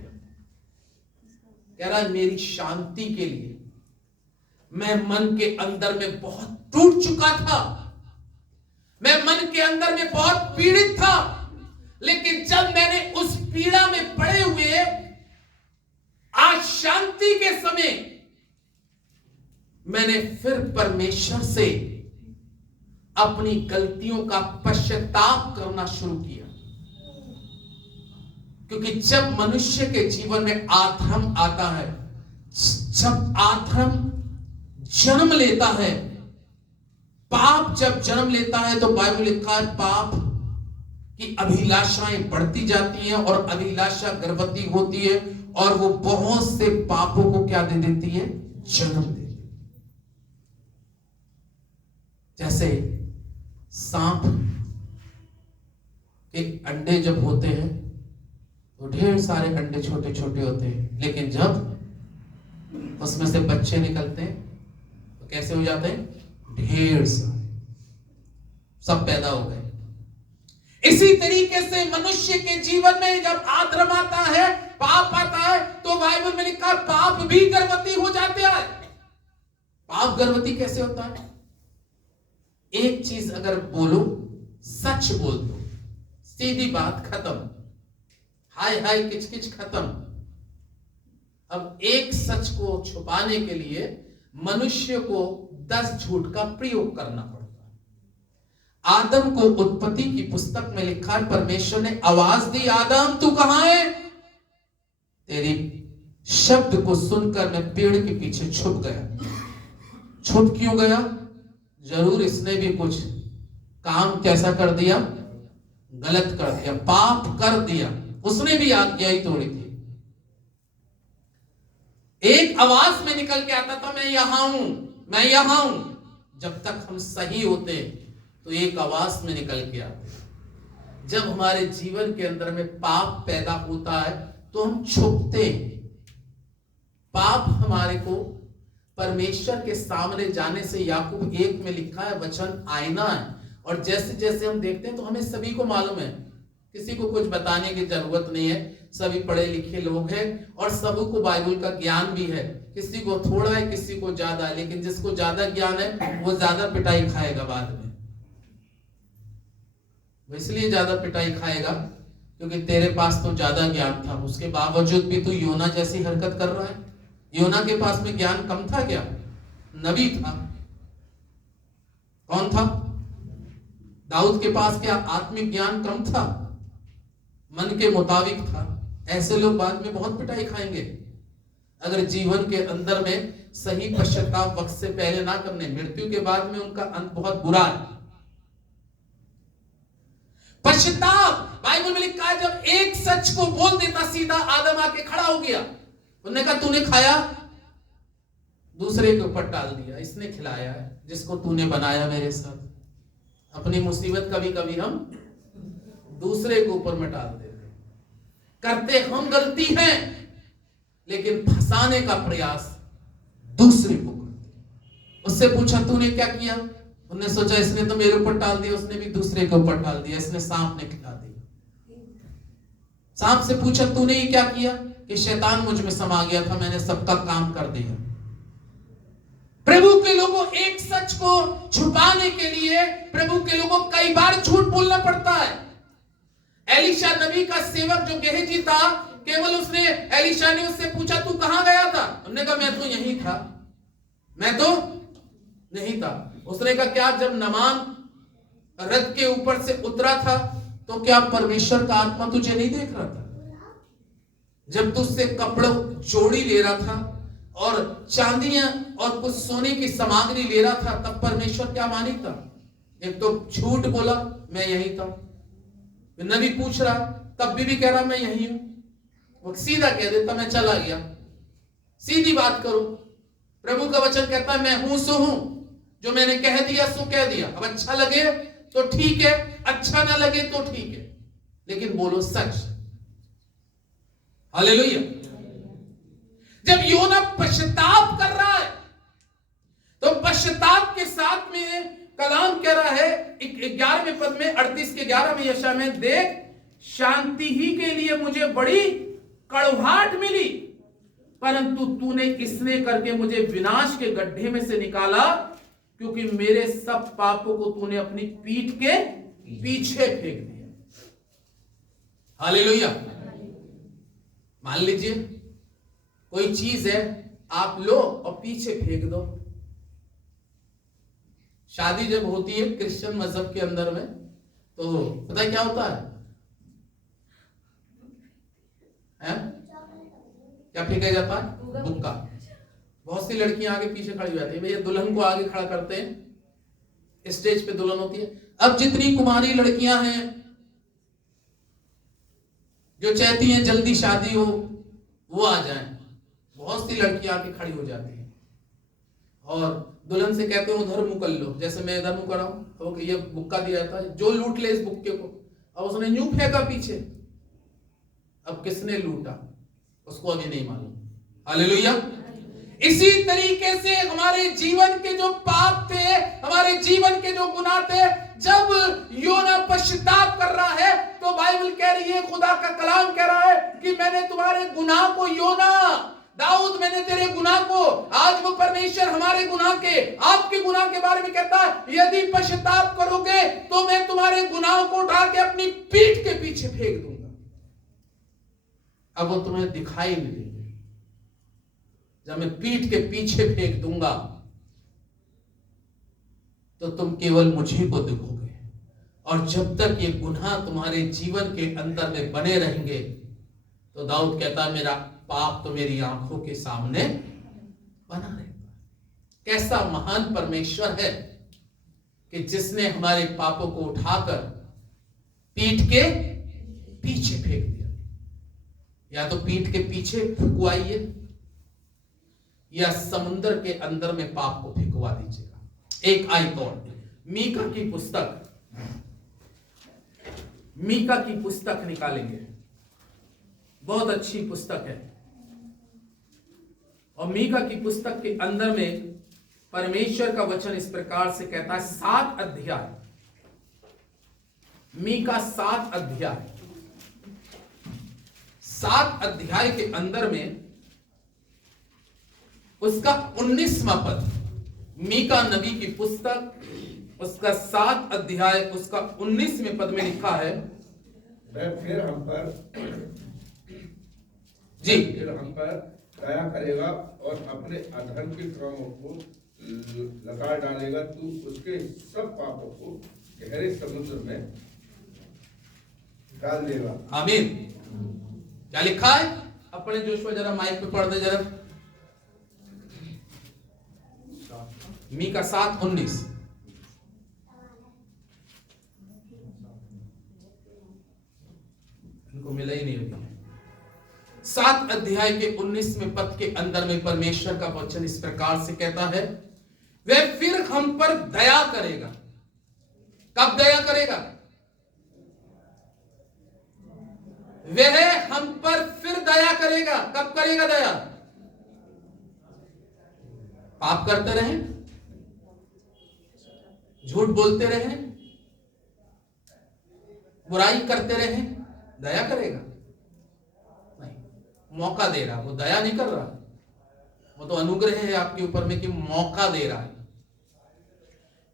कह रहा है मेरी शांति के लिए मैं मन के अंदर में बहुत टूट चुका था, मैं मन के अंदर में बहुत पीड़ित था, लेकिन जब मैंने उस पीड़ा में पड़े हुए आज शांति के समय मैंने फिर परमेश्वर से अपनी गलतियों का पश्चाताप करना शुरू किया। क्योंकि जब मनुष्य के जीवन में आधर्म आता है, जब आधर्म जन्म लेता है, पाप जब जन्म लेता है तो बाइबल लिखा है पाप की अभिलाषाएं बढ़ती जाती हैं और अभिलाषा गर्भवती होती है और वो बहुत से पापों को क्या दे देती है? जन्म दे। जैसे सांप के अंडे जब होते हैं तो ढेर सारे अंडे छोटे छोटे होते हैं, लेकिन जब उसमें से बच्चे निकलते हैं तो कैसे हो जाते हैं? ढेर सारे, सब पैदा हो गए। इसी तरीके से मनुष्य के जीवन में जब आधर्म आता है, पाप आता है, तो बाइबल में लिखा पाप भी गर्भवती हो जाते हैं। पाप गर्भवती कैसे होता है? एक चीज अगर बोलो, सच बोल दो, सीधी बात खत्म, हाय हाय किचकिच खत्म। अब एक सच को छुपाने के लिए मनुष्य को 10 झूठ का प्रयोग करना पड़ता है। आदम को उत्पत्ति की पुस्तक में लिखा है, परमेश्वर ने आवाज दी, आदम तू कहां है? तेरी शब्द को सुनकर मैं पेड़ के पीछे छुप गया। छुप क्यों गया? जरूर इसने भी कुछ काम कैसा कर दिया, गलत कर दिया, पाप कर दिया। उसने भी आज्ञा ही तोड़ी थी। एक आवाज में निकल के आता था, मैं यहां हूं, मैं यहां हूं। जब तक हम सही होते तो एक आवाज में निकल के आते। जब हमारे जीवन के अंदर में पाप पैदा होता है तो हम छुपते हैं। पाप हमारे को परमेश्वर के सामने जाने से, याकूब 1 में लिखा है वचन आईना है, और जैसे जैसे हम देखते हैं तो हमें सभी को मालूम है, किसी को कुछ बताने की जरूरत नहीं है, सभी पढ़े लिखे लोग हैं और सभी को बाइबल का ज्ञान भी है। किसी को थोड़ा है, किसी को ज्यादा है, लेकिन जिसको ज्यादा ज्ञान है वो ज्यादा पिटाई खाएगा बाद में। वो इसलिए ज्यादा पिटाई खाएगा क्योंकि तेरे पास तो ज्यादा ज्ञान था, उसके बावजूद भी तू योना जैसी हरकत कर रहा है। योना के पास में ज्ञान कम था क्या? नबी था। कौन था? दाऊद के पास क्या आत्मिक ज्ञान कम था? मन के मुताबिक था। ऐसे लोग बाद में बहुत पिटाई खाएंगे अगर जीवन के अंदर में सही पश्चाताप वक्त से पहले ना करने। मृत्यु के बाद में उनका अंत बहुत बुरा है। पश्चाताप बाइबल में लिखा है, जब एक सच को बोल देता सीधा, आदम आके खड़ा हो गया। उन्होंने कहा तूने खाया, दूसरे के ऊपर टाल दिया। इसने खिलाया है जिसको तूने बनाया मेरे साथ। अपनी मुसीबत कभी कभी हम दूसरे के ऊपर में टाल देते, करते हम गलती हैं लेकिन फंसाने का प्रयास दूसरे को करते। उससे पूछा तूने क्या किया? उन्होंने सोचा इसने तो मेरे ऊपर टाल दिया, उसने भी दूसरे के ऊपर टाल दिया। इसने सांप ने खिला दिया। सांप से पूछा तूने ये क्या किया? कि शैतान मुझ में समा गया था, मैंने सबका काम कर दिया। प्रभु के लोगों एक सच को छुपाने के लिए प्रभु के लोगों कई बार झूठ बोलना पड़ता है। एलीशा नबी का सेवक जो गेहजी था, केवल उसने, एलीशा ने उससे पूछा तू कहां गया था? उसने कहा मैं तो यहीं था, मैं तो नहीं था। उसने कहा क्या जब नमान रथ के ऊपर से उतरा था तो क्या परमेश्वर का आत्मा तुझे नहीं देख रहा था? जब तुझसे कपड़े जोड़ी ले रहा था और चांदियां और कुछ सोने की सामग्री ले रहा था, तब परमेश्वर क्या मानिक था? एक तो झूठ बोला मैं यहीं था, नबी पूछ रहा तब भी कह रहा मैं यहीं हूं। वो सीधा कह देता मैं चला गया। सीधी बात करो। प्रभु का वचन कहता है मैं हूं सो हूं, जो मैंने कह दिया सो कह दिया। अब अच्छा लगे तो ठीक है, अच्छा ना लगे तो ठीक है, लेकिन बोलो सच। हालेलुया। जब योना पश्चाताप कर रहा है तो पश्चाताप के साथ में कलाम कह रहा है 11वें पद में, 38 के 11 में यशा में, देख शांति ही के लिए मुझे बड़ी कड़वाहट मिली, परंतु तूने इसने करके मुझे विनाश के गड्ढे में से निकाला, क्योंकि मेरे सब पापों को तूने अपनी पीठ के पीछे फेंक दिया। हालेलुया। मान लीजिए कोई चीज है, आप लो और पीछे फेंक दो। शादी जब होती है क्रिश्चियन मजहब के अंदर में, तो पता है क्या होता है? क्या फेंका जाता है? बुक्का। बहुत सी लड़कियां आगे पीछे खड़ी जाती है। भैया दुल्हन को आगे खड़ा करते हैं, स्टेज पे दुल्हन होती है। अब जितनी कुमारी लड़कियां हैं जो चाहती हैं जल्दी शादी हो, वो आ जाएं। बहुत सी लड़कियां आके खड़ी हो जाती हैं और दुल्हन से कहते हैं उधर मुंह कर लो, जैसे मैं इधर मुंह कर रहा हूं। तो ये बुक्का दिया जाता है, जो लूट ले इस बुक्के को। अब उसने यूं फेंका पीछे, अब किसने लूटा उसको अभी नहीं मालूम। हालेलुया। इसी तरीके से हमारे जीवन के जो पाप थे, हमारे जीवन के जो गुनाह थे, जब योना पश्चाताप कर रहा है तो बाइबल कह रही है, खुदा का कलाम कह रहा है कि मैंने तुम्हारे गुनाह को, योना दाऊद मैंने तेरे गुनाह को, आज वो परमेश्वर हमारे गुनाह के, आपके गुनाह के बारे में कहता है, यदि पश्चाताप करोगे तो मैं तुम्हारे गुनाहों को उठा के अपनी पीठ के पीछे फेंक दूंगा। अब वो तुम्हें दिखाई नहीं देंगे। जब मैं पीठ के पीछे फेंक दूंगा तो तुम केवल मुझी को देखोगे, और जब तक ये गुनाह तुम्हारे जीवन के अंदर में बने रहेंगे तो दाऊद कहता है मेरा पाप तो मेरी आंखों के सामने बना रहेगा। कैसा महान परमेश्वर है कि जिसने हमारे पापों को उठाकर पीठ के पीछे फेंक दिया। या तो पीठ के पीछे फुकवाइए या समुद्र के अंदर में पाप को फेंकवा दीजिएगा। एक आयत और, मीका की पुस्तक निकालेंगे, बहुत अच्छी पुस्तक है। और मीका की पुस्तक के अंदर में परमेश्वर का वचन इस प्रकार से कहता है, 7 अध्याय, मीका 7 अध्याय, 7 अध्याय के अंदर में उसका 19वां पद, मीका नबी की पुस्तक उसका 7 अध्याय उसका 19वें पद में लिखा है, वह फिर हम पर दया करेगा और अपने अधर्म के कामों को लगा डालेगा। तू उसके सब पापों को गहरे समुद्र में डाल देगा। आमीन। क्या लिखा है? अपने जोश में जरा माइक पे पढ़ दे जरा। मीका 7:19। इनको मिला ही नहीं होगी। 7 अध्याय के 19वें पद के अंदर में परमेश्वर का वचन इस प्रकार से कहता है, वह फिर हम पर दया करेगा। कब दया करेगा? वह हम पर फिर दया करेगा। कब करेगा दया? पाप करते रहें, झूठ बोलते रहें, बुराई करते रहें, दया करेगा? नहीं, मौका दे रहा। वो दया नहीं कर रहा, वो तो अनुग्रह है आपके ऊपर में कि मौका दे रहा है।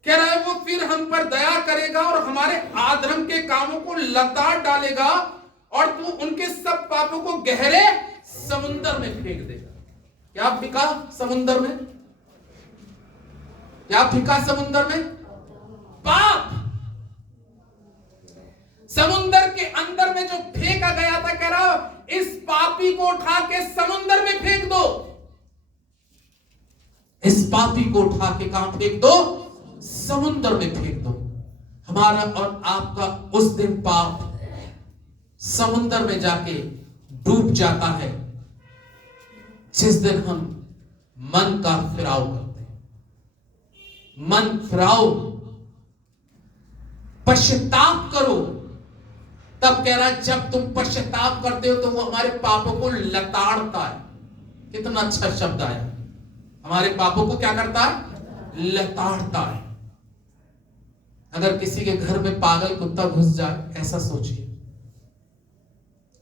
कह रहा है वो फिर हम पर दया करेगा और हमारे अधर्म के कामों को लताड़ डालेगा और तू उनके सब पापों को गहरे समुद्र में फेंक देगा। क्या फिका समुद्र में? क्या फिका समुद्र में? पाप। समुद्र के अंदर में जो फेंका गया था, कह रहा इस पापी को उठा के समुद्र में फेंक दो। इस पापी को उठा के कहां फेंक दो? समुद्र में फेंक दो। हमारा और आपका उस दिन पाप समुद्र में जाके डूब जाता है जिस दिन हम मन का फिराव करते हैं। मन फिराव, पश्चाताप करो। तब कह रहा है जब तुम पश्चाताप करते हो तो वो हमारे पापों को लताड़ता है। कितना अच्छा शब्द आया। हमारे पापों को क्या करता है? लताड़ता है। अगर किसी के घर में पागल कुत्ता घुस जाए, ऐसा सोचिए,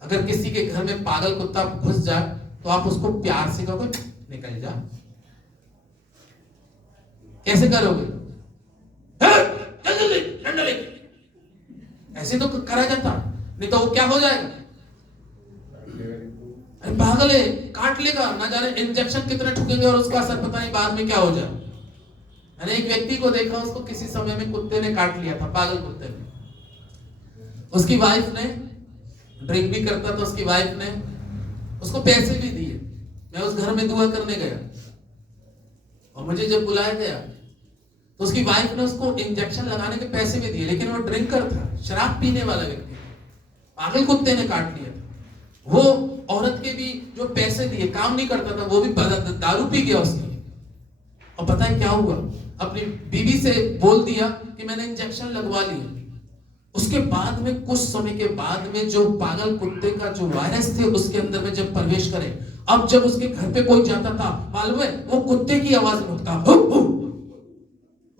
अगर किसी के घर में पागल कुत्ता घुस जाए तो आप उसको प्यार से कहोगे निकल जा? कैसे करोगे? ऐसे तो करा जाता, नहीं तो वो क्या हो जाएगा? अरे पागल है, काट लेगा, ना जाने इंजेक्शन कितने ठुकेंगे और उसका असर पता नहीं बाद में क्या हो जाए। मैंने एक व्यक्ति को देखा, उसको किसी समय में कुत्ते ने काट लिया था, पागल कुत्ते ने। उसकी वाइफ ने ड्रिंक भी करता था, उसकी वाइफ ने उसको पैसे भी दिए। मैं उस घर में दुआ करने गया और मुझे जब बुलाया गया तो उसकी वाइफ ने उसको इंजेक्शन लगाने के पैसे भी दिए, लेकिन वो ड्रिंकर था, शराब पीने वाला व्यक्ति। पागल कुत्ते ने काट लिया। वो औरत के भी जो पैसे दिए, काम नहीं करता था, वो भी दारू पी गया उसकी। और पता है क्या हुआ? अपनी बीवी से बोल दिया कि मैंने इंजेक्शन लगवा लिया। उसके बाद में कुछ समय के बाद में जो पागल कुत्ते का जो वायरस थे उसके अंदर में जब प्रवेश करे, अब जब उसके घर पे कोई जाता था, मालूम है वो कुत्ते की आवाज में उठता,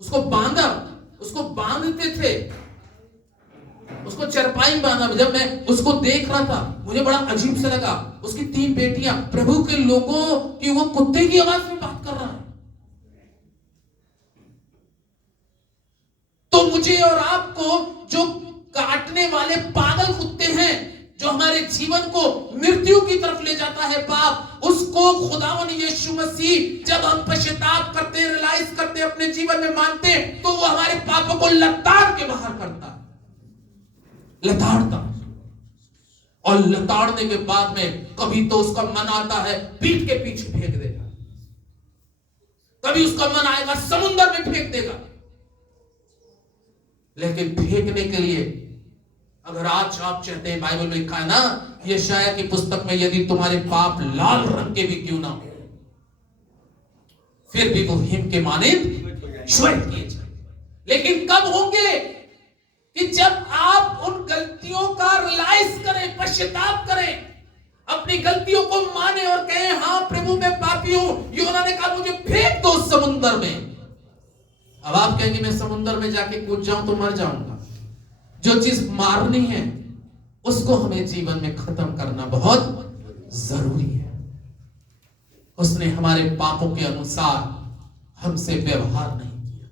उसको बांधा, उसको बांधते थे, उसको चरपाई में बांधा। जब मैं उसको देख रहा था मुझे बड़ा अजीब सा लगा। उसकी 3 बेटियां, प्रभु के लोगों की, वो कुत्ते की आवाज में बात कर रहा है। तो मुझे और आपको जो काटने वाले पागल कुत्ते हैं, जो जो हमारे जीवन को मृत्यु की तरफ ले जाता है पाप, उसको खुदावन यीशु मसीह जब हम पश्चाताप करते, रियलाइज करते, अपने जीवन में मानते, तो वो हमारे पापों को लताड़ के बाहर करता है, लताड़ता। और लताड़ने के बाद में कभी तो उसका मन आता है पीठ के पीछे फेंक देगा, कभी उसका मन आएगा समुद्र में फेंक देगा। लेकिन फेंकने के लिए अगर आज आप चाहते हैं, बाइबल में लिखा है ना, यशायाह की पुस्तक में, यदि तुम्हारे पाप लाल रंग के भी क्यों ना हो, फिर भी वो हिम के मानिंद श्वेत किए जाए। लेकिन कब होंगे? कि जब आप उन गलतियों का रियलाइज करें, पश्चाताप करें, अपनी गलतियों को माने और कहें, हाँ प्रभु मैं पापी हूं। योना ने कहा मुझे फेंक दो समुद्र में। अब आप कहेंगे मैं समुद्र में जाके कूद जाऊं तो मर जाऊंगा। जो चीज मारनी है उसको हमें जीवन में खत्म करना बहुत जरूरी है। उसने हमारे पापों के अनुसार हमसे व्यवहार नहीं किया,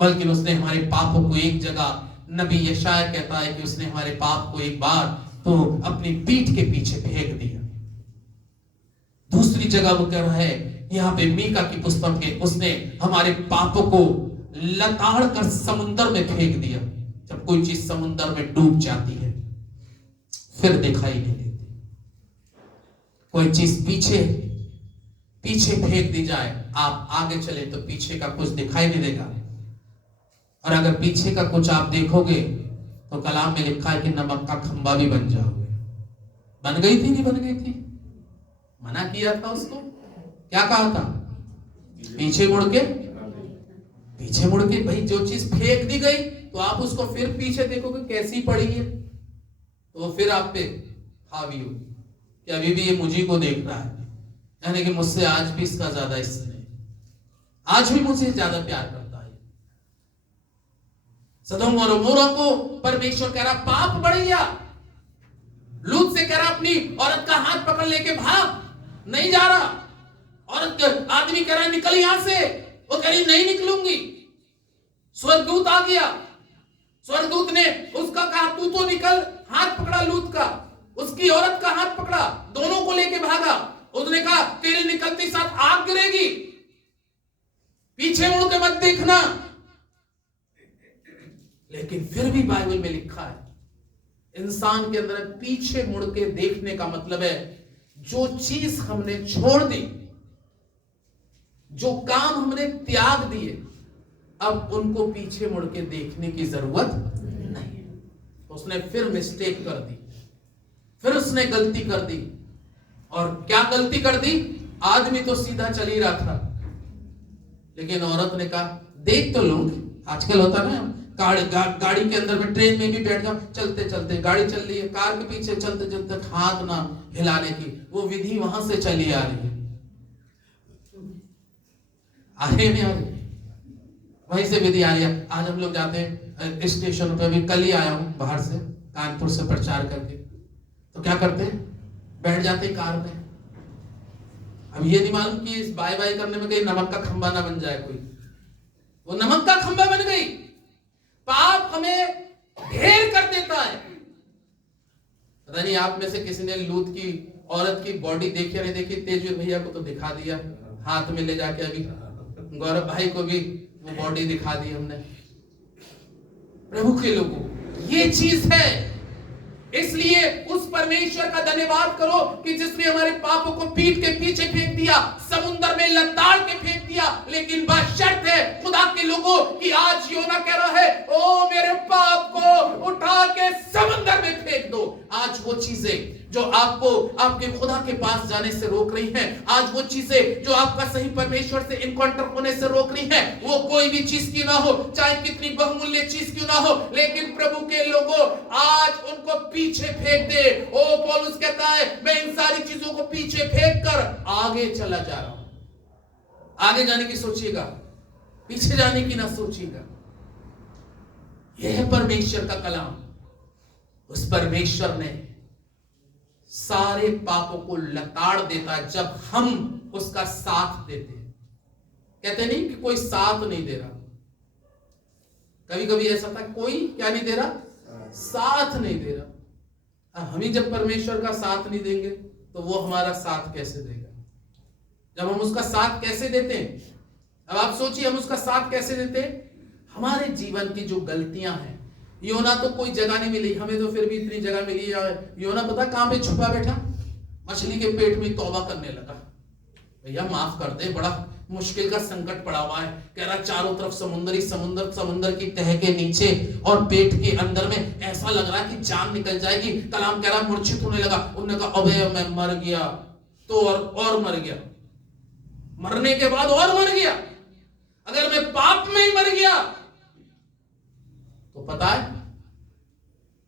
बल्कि उसने हमारे पापों को एक जगह, नबी यशायाह कहता है कि उसने हमारे पाप को एक बार तो अपनी पीठ के पीछे फेंक दिया। दूसरी जगह वो कह रहा है यहां पे मीका की पुस्तक में, उसने हमारे पापों को लताड़ कर समुद्र में फेंक दिया। जब कोई चीज समुद्र में डूब जाती है फिर दिखाई नहीं देती। कोई चीज पीछे फेंक दी जाए, आप आगे चले तो पीछे का कुछ दिखाई नहीं देगा, और अगर पीछे का कुछ आप देखोगे तो कलाम में लिखा है कि नमक का खंबा भी बन जाओगे। बन गई थी, नहीं बन गई थी? मना किया था उसको, क्या कहा था? पीछे मुड़ के भाई जो चीज फेंक दी गई तो आप उसको फिर पीछे देखोगे कैसी पड़ी है, तो फिर आप पे हावी हो कि अभी भी ये मुझे को देख रहा है, यानी कि मुझसे आज भी इसका ज्यादा स्नेह, आज भी मुझे ज्यादा प्यार करता है। सदोम और अमोरा को परमेश्वर कह रहा पाप बढ़ गया। लूत से कह रहा अपनी औरत का हाथ पकड़ लेके भाग, नहीं जा रहा। औरत आदमी कह रहा निकल यहां से, वो कह रही नहीं निकलूंगी। स्वर्गदूत आ गया, स्वर्गदूत ने उसका कहा तू तो निकल, हाथ पकड़ा लूत का, उसकी औरत का हाथ पकड़ा, दोनों को लेके भागा। उसने कहा तेरे निकलते साथ आग गिरेगी, पीछे मुड़ के मत देखना। लेकिन फिर भी बाइबल में लिखा है इंसान के अंदर पीछे मुड़ के देखने का मतलब है जो चीज हमने छोड़ दी, जो काम हमने त्याग दिए, अब उनको पीछे मुड़ के देखने की जरूरत नहीं। उसने फिर मिस्टेक कर दी, फिर उसने गलती कर दी। और क्या गलती कर दी? आदमी तो सीधा चल ही रहा था, लेकिन औरत ने कहा देख तो लूंगी। आजकल होता ना गाड़ी के अंदर में, ट्रेन में भी बैठ जाओ, चलते चलते गाड़ी चल रही है, कार के पीछे चलते चलते हाथ ना हिलाने की वो विधि वहां से चली आ रही है। आ रही नहीं आ रही? वहीं से विधि आ रही है। आज हम लोग जाते हैं स्टेशन पे, अभी कल ही आया हूं बाहर से, कानपुर से प्रचार करके, तो क्या करते हैं बैठ जाते हैं कार में। अब ये नहीं मालूम कि इस बाय बाय करने में कहीं नमक का खंबा ना बन जाए कोई। वो नमक का खंबा बन गई। पाप हमें ढेर कर देता है। पता नहीं आप में से किसी ने लूत की औरत की बॉडी देखी या नहीं देखी? तेजवीर भैया को तो दिखा दिया, हाथ में ले जाके अभी गौरव भाई को भी वो बॉडी दिखा दी हमने। प्रभु के लोगों, ये चीज है। इसलिए उस परमेश्वर का धन्यवाद करो कि जिसने हमारे पापों को पीठ के पीछे फेंक दिया, समुद्र में लताड़ के फेंक दिया। लेकिन बात शर्त है खुदा के लोगों कि आज योना कह रहा है ओ मेरे पाप को उठा के समुद्र में फेंक दो। आज वो चीजें जो आपको आपके खुदा के पास जाने से रोक रही हैं, आज वो चीजें जो आपका सही परमेश्वर से इनकाउंटर होने से रोक रही हैं, वो कोई भी चीज क्यों ना हो, चाहे कितनी बहुमूल्य चीज क्यों ना हो, लेकिन प्रभु के लोगों आज उनको पीछे फेंक दे। ओ पौलुस कहता है मैं इन सारी चीजों को पीछे फेंक कर आगे चला जा रहा हूं। आगे जाने की सोचिएगा, पीछे जाने की ना सोचिएगा। यह है परमेश्वर का कलाम। उस परमेश्वर ने सारे पापों को लताड़ देता है जब हम उसका साथ देते हैं। कहते नहीं कि कोई साथ नहीं दे रहा। कभी कभी ऐसा था कोई क्या नहीं दे रहा, साथ नहीं दे रहा। हम ही जब परमेश्वर का साथ नहीं देंगे तो वो हमारा साथ कैसे देगा? जब हम उसका साथ कैसे देते हैं? अब आप सोचिए, हम उसका साथ कैसे देते हैं? हमारे जीवन की जो गलतियां हैं, योना तो कोई जगह नहीं मिली, हमें तो फिर भी इतनी जगह मिली। योना पता कहां पे छुपा बैठा? मछली के पेट में तौबा करने लगा, भैया माफ कर दे, बड़ा मुश्किल का संकट पड़ा हुआ है। कह रहा चारों तरफ समुंदरी समुंदर, समुंदर की तह के नीचे और पेट के अंदर में ऐसा लग रहा है कि जान निकल जाएगी। कलाम कह रहा मूर्छित होने लगा। उन्होंने कहा अबे मैं मर गया तो और मर गया, मरने के बाद और मर गया। अगर मैं पाप में ही मर गया तो पता है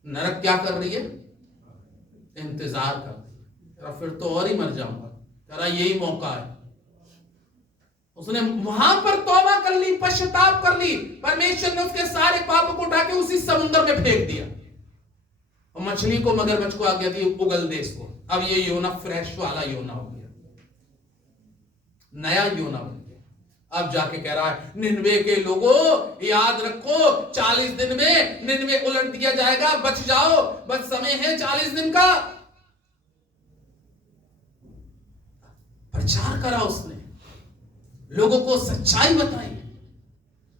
नरक क्या कर रही है? इंतजार कर रही है, फिर तो और ही मर जाऊंगा। कह रहा यही मौका है। उसने वहां पर तौबा कर ली, पश्चाताप कर ली। परमेश्वर ने उसके सारे पापों को उठा के उसी समुद्र में फेंक दिया और मछली को, मगरमच्छ को आज्ञा दी उगल दे इसको। अब ये योना फ्रेश वाला योना हो गया, नया योना बन गया। अब जाके कह रहा है निनवे के लोगों याद रखो 40 दिन में निनवे उलट दिया जाएगा, बच जाओ, बस समय है 40 दिन का। प्रचार करा उसने, लोगों को सच्चाई बताई,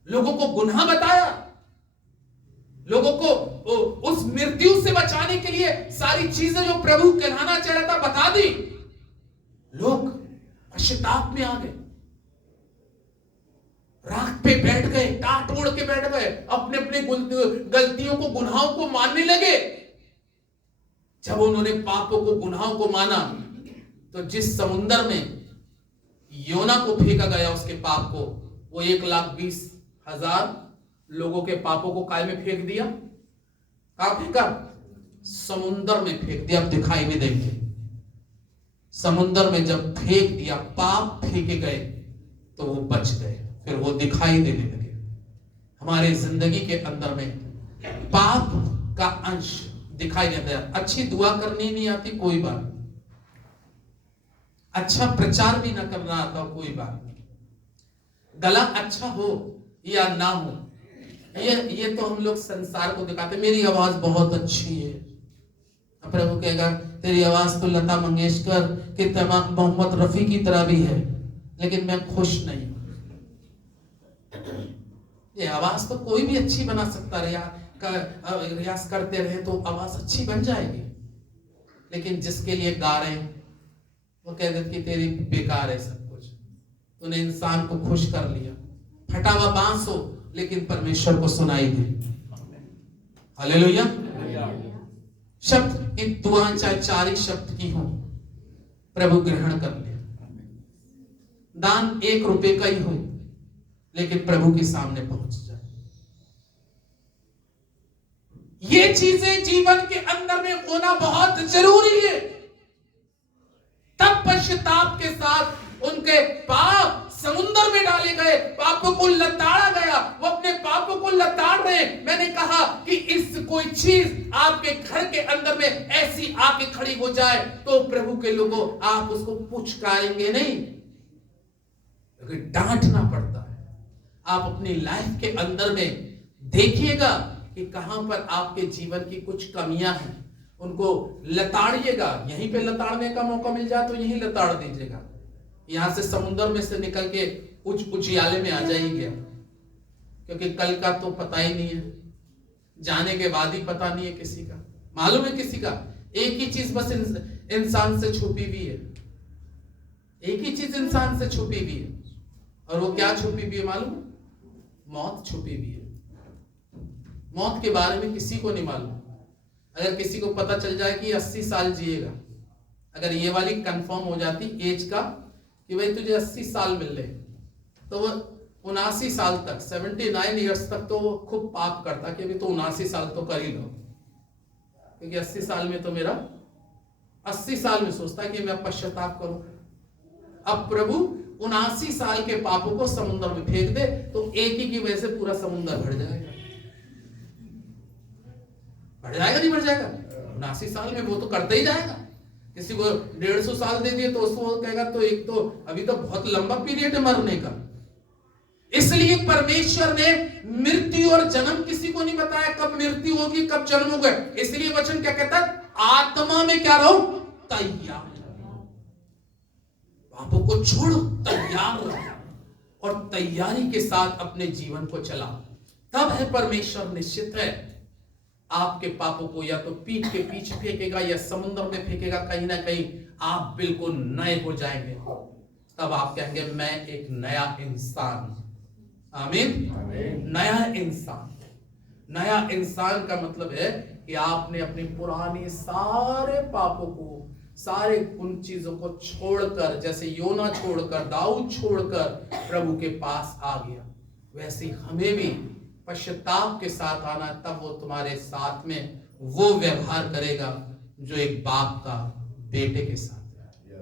लोगों को गुनाह बताया, लोगों को उस मृत्यु से बचाने के लिए सारी चीजें जो प्रभु कहलाना चाह रहा था बता दी। लोग पश्चाताप में आ गए, राख पे बैठ गए, टाट ओढ़ के बैठ गए, अपने अपने गलतियों को, गुनाहों को मानने लगे। जब उन्होंने पापों को, गुनाहों को माना तो जिस समुंदर में योना को फेंका गया, उसके पाप को, वो 1,20,000 लोगों के पापों को काय में फेंक दिया? कहां फेंका? समुंदर में फेंक दिया। अब दिखाई नहीं देंगे। समुंदर में जब फेंक दिया, पाप फेंके गए तो वो बच गए, फिर वो दिखाई देने लगे। हमारे जिंदगी के अंदर में पाप का अंश दिखाई देता है। अच्छी दुआ करनी नहीं आती, कोई बात नहीं। अच्छा प्रचार भी ना करना आता, कोई बात नहीं। गला अच्छा हो या ना हो, ये तो हम लोग संसार को दिखाते। मेरी आवाज बहुत अच्छी है, प्रभु कहेगा तेरी आवाज तो लता मंगेशकर के तमाम मोहम्मद रफी की तरह भी है, लेकिन मैं खुश नहीं हूं। ये आवाज तो कोई भी अच्छी बना सकता है, रियाज करते रहे तो आवाज अच्छी बन जाएगी, लेकिन जिसके लिए गा रहे हैं वो कह देते कि तेरी बेकार है सब कुछ, तूने इंसान को खुश कर लिया। फटा हुआ बांस हो लेकिन परमेश्वर को सुनाई दे। हालेलुया। शब्द की दुआएं चाहे 4 शब्द की हो, प्रभु ग्रहण कर ले। दान 1 रुपए का ही हो, लेकिन प्रभु के सामने पहुंच जाए। ये चीजें जीवन के अंदर में होना बहुत जरूरी है। तब पश्चाताप के साथ उनके पाप समुद्र में डाले गए, पापों को लताड़ा गया। वो अपने पापों को लताड़ रहे। मैंने कहा कि इस कोई चीज आपके घर के अंदर में ऐसी आके खड़ी हो जाए तो प्रभु के लोगों आप उसको पुचकारेंगे नहीं, क्योंकि डांटना पड़ता है। आप अपनी लाइफ के अंदर में देखिएगा कि कहां पर आपके जीवन की कुछ कमियां हैं, उनको लताड़िएगा। यहीं पे लताड़ने का मौका मिल जाए तो यहीं लताड़ दीजिएगा। यहां से समुद्र में से निकल के उजियाले में आ जाइएगा, क्योंकि कल का तो पता ही नहीं है, जाने के बाद ही पता नहीं है किसी का। मालूम है किसी का? एक ही चीज बस इंसान से छुपी हुई है, एक ही चीज इंसान से छुपी हुई है, और वो क्या छुपी हुई है मालूम? मौत छुपी हुई है। मौत के बारे में किसी को नहीं मालूम। अगर किसी को पता चल जाए कि 80 साल जिएगा, अगर ये वाली कंफर्म हो जाती एज का कि भाई तुझे 80 साल मिल रहे, तो वो 79 साल तक, 79 ईयर्स तक तो वो खूब पाप करता कि अभी तो 79 साल तो कर ही लो, क्योंकि 80 साल में तो मेरा 80 साल में सोचता कि मैं पश्चाताप करूं। अब प्रभु 79 साल के पापों को समुद्र में फेंक दे तो एक ही की वजह से पूरा समुद्र भर जाएगा। बढ़ जाएगा नहीं बढ़ जाएगा? 79 साल में वो तो करते ही जाएगा। किसी को 150 साल दे दिए तो उसको कहेगा तो एक तो अभी तो बहुत लंबा पीरियड है मरने का। इसलिए परमेश्वर ने मृत्यु और जन्म किसी को नहीं बताया, कब मृत्यु होगी कब जन्म होगा। इसलिए वचन क्या कहता है? आत्मा में क्या रहो? तैयार। पापों को छोड़ो, तैयार रहो और तैयारी के साथ अपने जीवन को चलाओ। तब है परमेश्वर निश्चित है आपके पापों को या तो पीठ के पीछे फेंकेगा या समुद्र में फेंकेगा, कहीं ना कहीं आप बिल्कुल नए हो जाएंगे। तब आप कहेंगे मैं एक नया इंसान। आमीन। नया इंसान। नया इंसान का मतलब है कि आपने अपने पुराने सारे पापों को, सारे उन चीजों को छोड़कर, जैसे योना छोड़कर, दाऊद छोड़कर प्रभु के पास आ गया, वैसे हमें भी पश्चाताप के साथ आना। तब वो तुम्हारे साथ में वो व्यवहार करेगा जो एक बाप का बेटे के साथ है।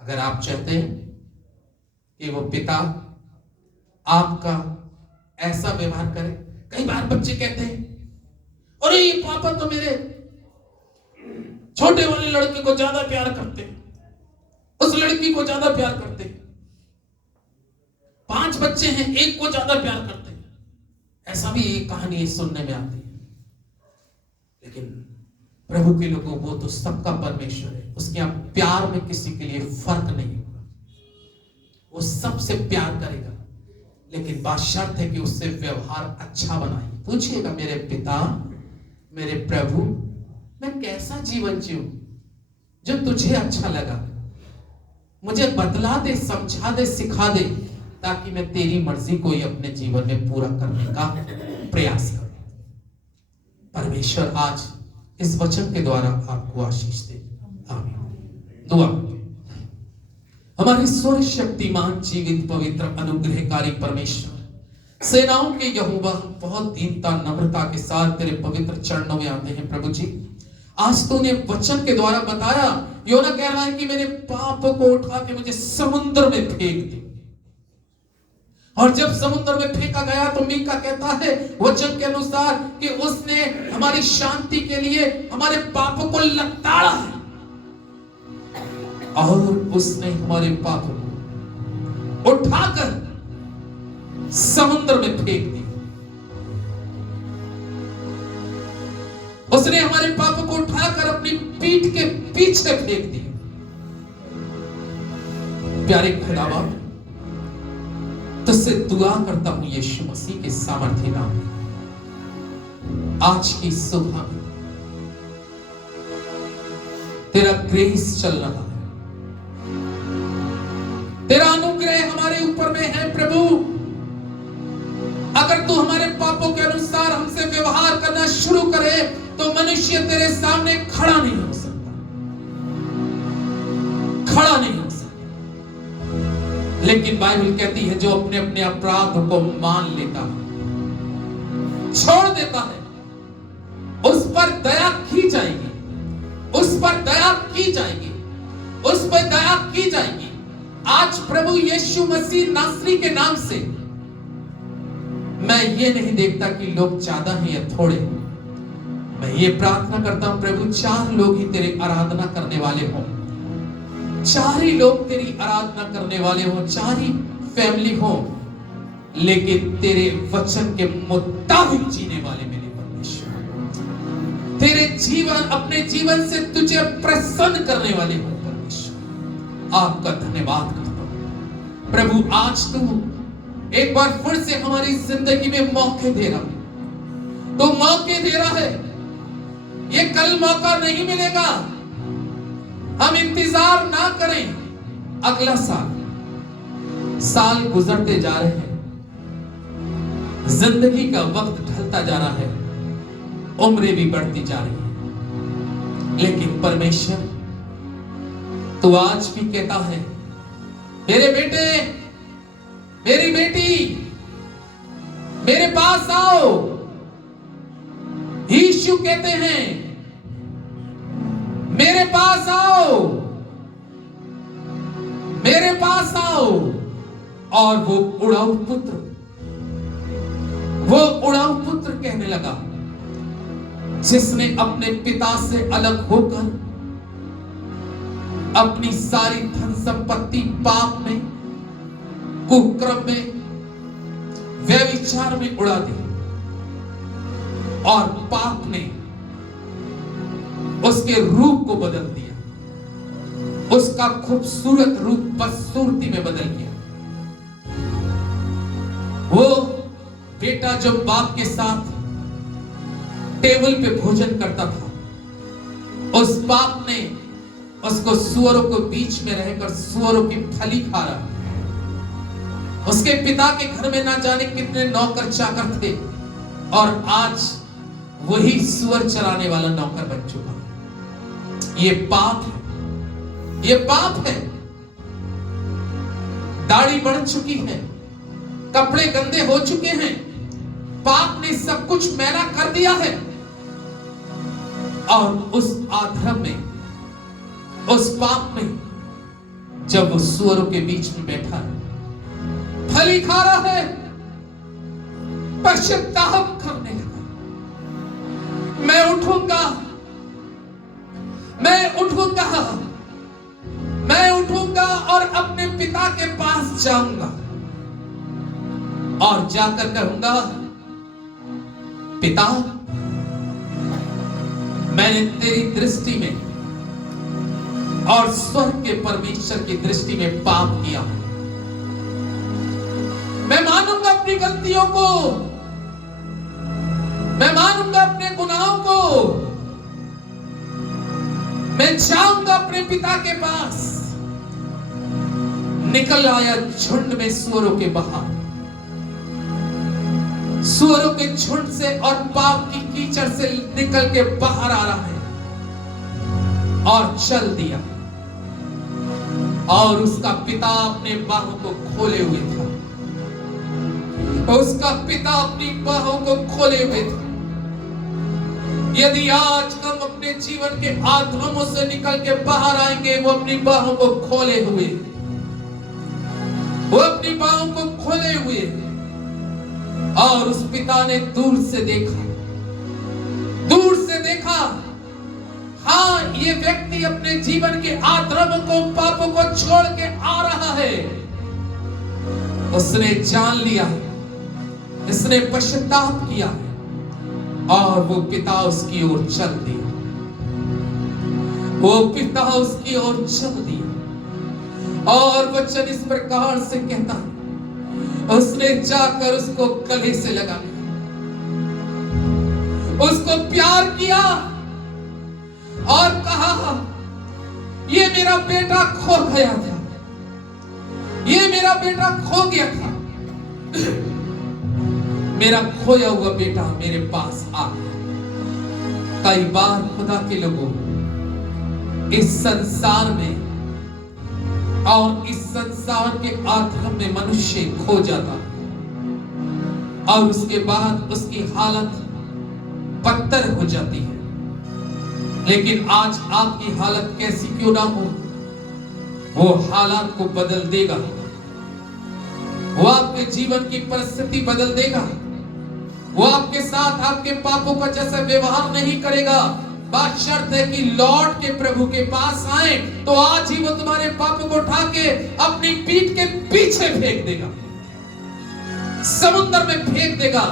अगर आप चाहते हैं कि वो पिता आपका ऐसा व्यवहार करे, कई बार बच्चे कहते हैं अरे ये पापा तो मेरे छोटे वाले लड़के को ज्यादा प्यार करते हैं, उस लड़की को ज्यादा प्यार करते हैं, 5 बच्चे हैं, एक को ज्यादा प्यार करते हैं। ऐसा भी एक कहानी सुनने में आती है। लेकिन प्रभु के लोगों, वो तो सबका परमेश्वर है, उसके यहां प्यार में किसी के लिए फर्क नहीं होगा। वो सबसे प्यार करेगा, लेकिन बात शर्त है कि उससे व्यवहार अच्छा बनाइए। पूछिएगा मेरे पिता, मेरे प्रभु, मैं कैसा जीवन जीऊं जो तुझे अच्छा लगा? मुझे बतला दे, समझा दे, सिखा दे, ताकि मैं तेरी मर्जी को ही अपने जीवन में पूरा करने का प्रयास करूं। परमेश्वर आज इस वचन के द्वारा आपको आशीष दे। आमीन। दुआ। हमारे स्वर्ग शक्तिमान, जीवित, पवित्र, अनुग्रहकारी परमेश्वर, सेनाओं के यहोवा, बहुत दीनता, नम्रता के साथ तेरे पवित्र चरणों में आते हैं प्रभु जी। आज तूने वचन के द्वारा बताया, योना कह रहा है कि मेरे पाप को उठा के मुझे समुद्र में फेंक दे। और जब समुद्र में फेंका गया तो मीका कहता है वचन के अनुसार कि उसने हमारी शांति के लिए हमारे पापों को लताड़ा है और उसने हमारे पापों को उठाकर समुद्र में फेंक दिया। उसने हमारे पापों को उठाकर अपनी पीठ के पीछे फेंक दिया। प्यारे खुदावा, तुझसे दुआ करता हूं यीशु मसीह के सामर्थ्य नाम में, आज की सुबह में तेरा ग्रेस चल रहा है, तेरा अनुग्रह हमारे ऊपर में है प्रभु। अगर तू हमारे पापों के अनुसार हमसे व्यवहार करना शुरू करे तो मनुष्य तेरे सामने खड़ा नहीं हो सकता, खड़ा नहीं हो सकता। लेकिन बाइबल कहती है जो अपने अपने अपराध को मान लेता है, छोड़ देता है, उस पर दया की जाएगी, उस पर दया की जाएगी, उस पर दया की जाएगी। आज प्रभु यीशु मसीह नासरी के नाम से मैं ये नहीं देखता कि लोग ज्यादा हैं या थोड़े। मैं ये प्रार्थना करता हूं प्रभु, 4 लोग ही तेरी आराधना करने वाले हों, 4 ही लोग तेरी आराधना करने वाले हों, 4 ही फैमिली हो, लेकिन तेरे वचन के मुताबिक जीने वाले मेरे परमेश्वर, तेरे जीवन, अपने जीवन से तुझे प्रसन्न करने वाले हो परमेश्वर। आपका धन्यवाद करता हूं प्रभु। आज तू एक बार फिर से हमारी जिंदगी में मौके दे रहा है, तो मौके दे रहा है। ये कल मौका नहीं मिलेगा, हम इंतजार ना करें। अगला साल गुजरते जा रहे हैं, जिंदगी का वक्त ढलता जा रहा है, उम्रें भी बढ़ती जा रही है, लेकिन परमेश्वर तू आज भी कहता है मेरे बेटे, मेरी बेटी, मेरे पास आओ। यीशु कहते हैं मेरे पास आओ, मेरे पास आओ। और वो उड़ाऊ पुत्र कहने लगा, जिसने अपने पिता से अलग होकर अपनी सारी धन संपत्ति पाप में, कुक्रम में, व्यभिचार में उड़ा दी, और पाप ने उसके रूप को बदल दिया, उसका खूबसूरत रूप बदसूरती में बदल गया। वो बेटा जो बाप के साथ टेबल पे भोजन करता था, उस बाप ने उसको सुअरों के बीच में रहकर सुअरों की फली खा रहा। उसके पिता के घर में ना जाने कितने नौकर चाकर थे, और आज वही सुअर चराने वाला नौकर बन चुका। ये पाप है, ये पाप है। दाढ़ी बढ़ चुकी है, कपड़े गंदे हो चुके हैं, पाप ने सब कुछ मैला कर दिया है। और उस आधर्म में, उस पाप में, जब वो सुअरों के बीच में बैठा है, फली खा रहा है, पश्चाताप करने लगा। मैं उठूंगा, मैं उठूंगा, मैं उठूंगा और अपने पिता के पास जाऊंगा और जाकर कहूंगा, पिता, मैंने तेरी दृष्टि में और स्वर्ग के परमेश्वर की दृष्टि में पाप किया। मैं मानूंगा अपनी गलतियों को, मैं मानूंगा अपने गुनाहों को, मैं जाऊंगा अपने पिता के पास। निकल आया झुंड में सुअरों के बाहर, सुअरों के झुंड से और पाप की कीचड़ से निकल के बाहर आ रहा है और चल दिया। और उसका पिता अपने बाहों को खोले हुए था, उसका पिता अपनी बाहों को खोले हुए था। यदि आज हम अपने जीवन के आधर्मों से निकल के बाहर आएंगे, वो अपनी बाहों को खोले हुए, वो अपनी बाहों को खोले हुए। और उस पिता ने दूर से देखा, दूर से देखा, हाँ, ये व्यक्ति अपने जीवन के आधर्म को, पापों को छोड़ के आ रहा है। उसने जान लिया, इसने पश्चाताप किया और वो पिता उसकी ओर चल दिया, वो पिता उसकी ओर चल दिया। और वचन इस प्रकार से कहता है, उसने जाकर उसको गले से लगा लिया, उसको प्यार किया और कहा, ये मेरा बेटा खो गया था, ये मेरा बेटा खो गया था, मेरा खोया हुआ बेटा मेरे पास आ गया। कई बार खुदा के लोगों, इस संसार में और इस संसार के आधर्म में मनुष्य खो जाता और उसके बाद उसकी हालत बदतर हो जाती है। लेकिन आज आपकी हालत कैसी क्यों ना हो, वो हालात को बदल देगा, वो आपके जीवन की परिस्थिति बदल देगा, वो आपके साथ आपके पापों का जैसा व्यवहार नहीं करेगा। बात शर्त है कि लौट के प्रभु के पास आए, तो आज ही वो तुम्हारे पापों को उठा के अपनी पीठ के पीछे फेंक देगा, समुद्र में फेंक देगा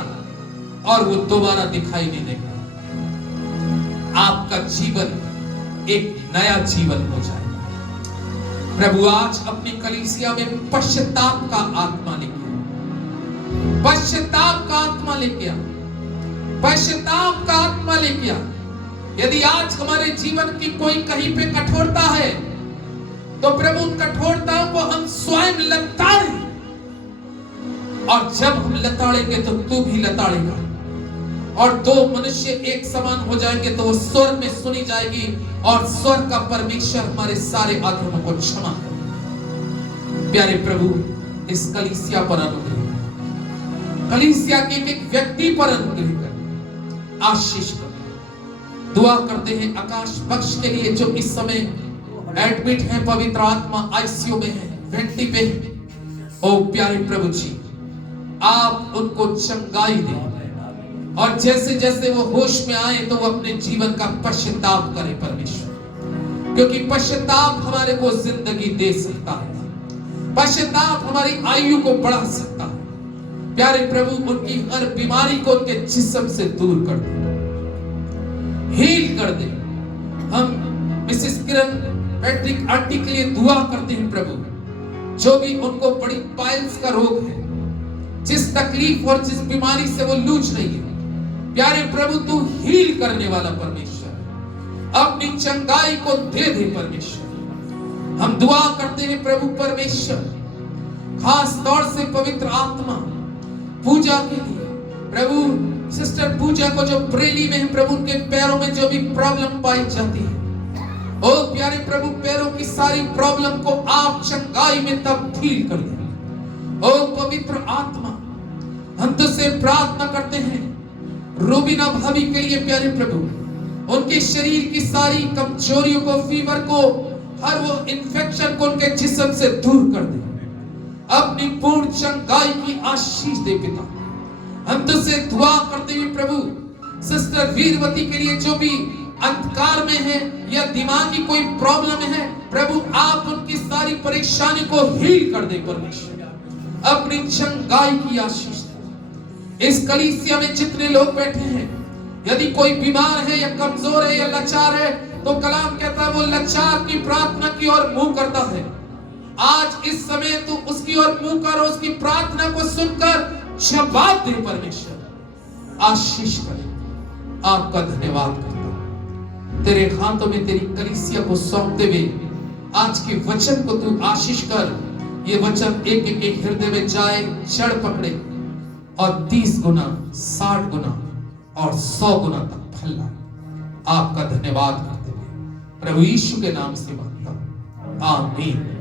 और वो दोबारा दिखाई नहीं देगा। आपका जीवन एक नया जीवन हो जाएगा। प्रभु आज अपनी कलीसिया में पश्चाताप का आत्मा लेके आ, पश्चाताप का आत्मा लेके आ, पश्चाताप का आत्मा लेके आ। यदि आज हमारे जीवन की कोई कहीं पे कठोरता है, तो प्रभु उन कठोरताओं को हम स्वयं लताड़ें, और जब हम लताड़ेंगे तो तू भी लताड़ेगा, और दो मनुष्य एक समान हो जाएंगे तो वो स्वर्ग में सुनी जाएगी, और स्वर्ग का परमेश्वर हमारे सारे अधर्मों को क्षमा करेगा। प्यारे प्रभु, इस कलीसिया पर अनुग्रह, कलीसिया के एक व्यक्ति पर अनुग्रह कर, आशीष कर। दुआ करते हैं आकाश बख्श के लिए, जो इस समय एडमिट है, पवित्र आत्मा आईसीयू में है, वेंटी पे है। ओ प्यारे प्रभु जी, आप उनको चंगाई दें, और जैसे जैसे वो होश में आए तो वो अपने जीवन का पश्चाताप करें परमेश्वर, क्योंकि पश्चाताप हमारे को जिंदगी दे सकता है, पश्चाताप हमारी आयु को बढ़ा सकता है। प्यारे प्रभु, उनकी हर बीमारी को उनके जिस्म से दूर कर दे, हील कर दे, हम मिसेस किरण पैट्रिक आंटी के लिए दुआ करते हैं प्रभु, जो भी उनको बड़ी पाइल्स का रोग है, जिस तकलीफ और जिस बीमारी से वो लूझ रही है, प्यारे प्रभु तू हील करने वाला परमेश्वर, अपनी चंगाई को दे दे परमेश्वर। हम दुआ करते हैं प्रभु परमेश्वर, खास तौर से पवित्र आत्मा पूजा के लिए, प्रभु सिस्टर पूजा को जो बरेली में है प्रभु, उनके पैरों में जो भी प्रॉब्लम पाई जाती है, ओ प्यारे प्रभु पैरों की सारी प्रॉब्लम को आप चंगाई में तब्दील कर दे। ओ पवित्र आत्मा, हम तुझसे प्रार्थना करते हैं रूबीना भाभी के लिए प्यारे प्रभु, उनके शरीर की सारी कमजोरियों को, फीवर को, हर वो इन्फेक्शन को उनके जिस्म से दूर कर दे, अपनी पूर्ण चंगाई की आशीष दे पिता। हम तुझसे दुआ करते हैं प्रभु सिस्टर वीरवती के लिए, जो भी अंधकार में है या दिमागी कोई प्रॉब्लम है प्रभु, आप उनकी सारी परेशानी को हील कर दे परमेश्वर, अपनी चंगाई की आशीष दे। इस कलीसिया में जितने लोग बैठे हैं, यदि कोई बीमार है या कमजोर है या लाचार है, तो कलाम कहता है वो लाचार की प्रार्थना की ओर मुंह करता है। आज इस समय तू उसकी ओर मुंह कर, उसकी प्रार्थना को सुनकर जवाब दे परमेश्वर, आशीष करे। आपका धन्यवाद करता हूं, तेरे हाथों में तेरी कलीसिया को सौंपते हुए आज के वचन को तू आशीष कर, ये वचन एक एक हृदय में जाए, जड़ पकड़े और 30 गुना, 60 गुना और 100 गुना तक फैलाए। आपका धन्यवाद करते हुए प्रभु यीशु के नाम से मांगता हूं, आमीन।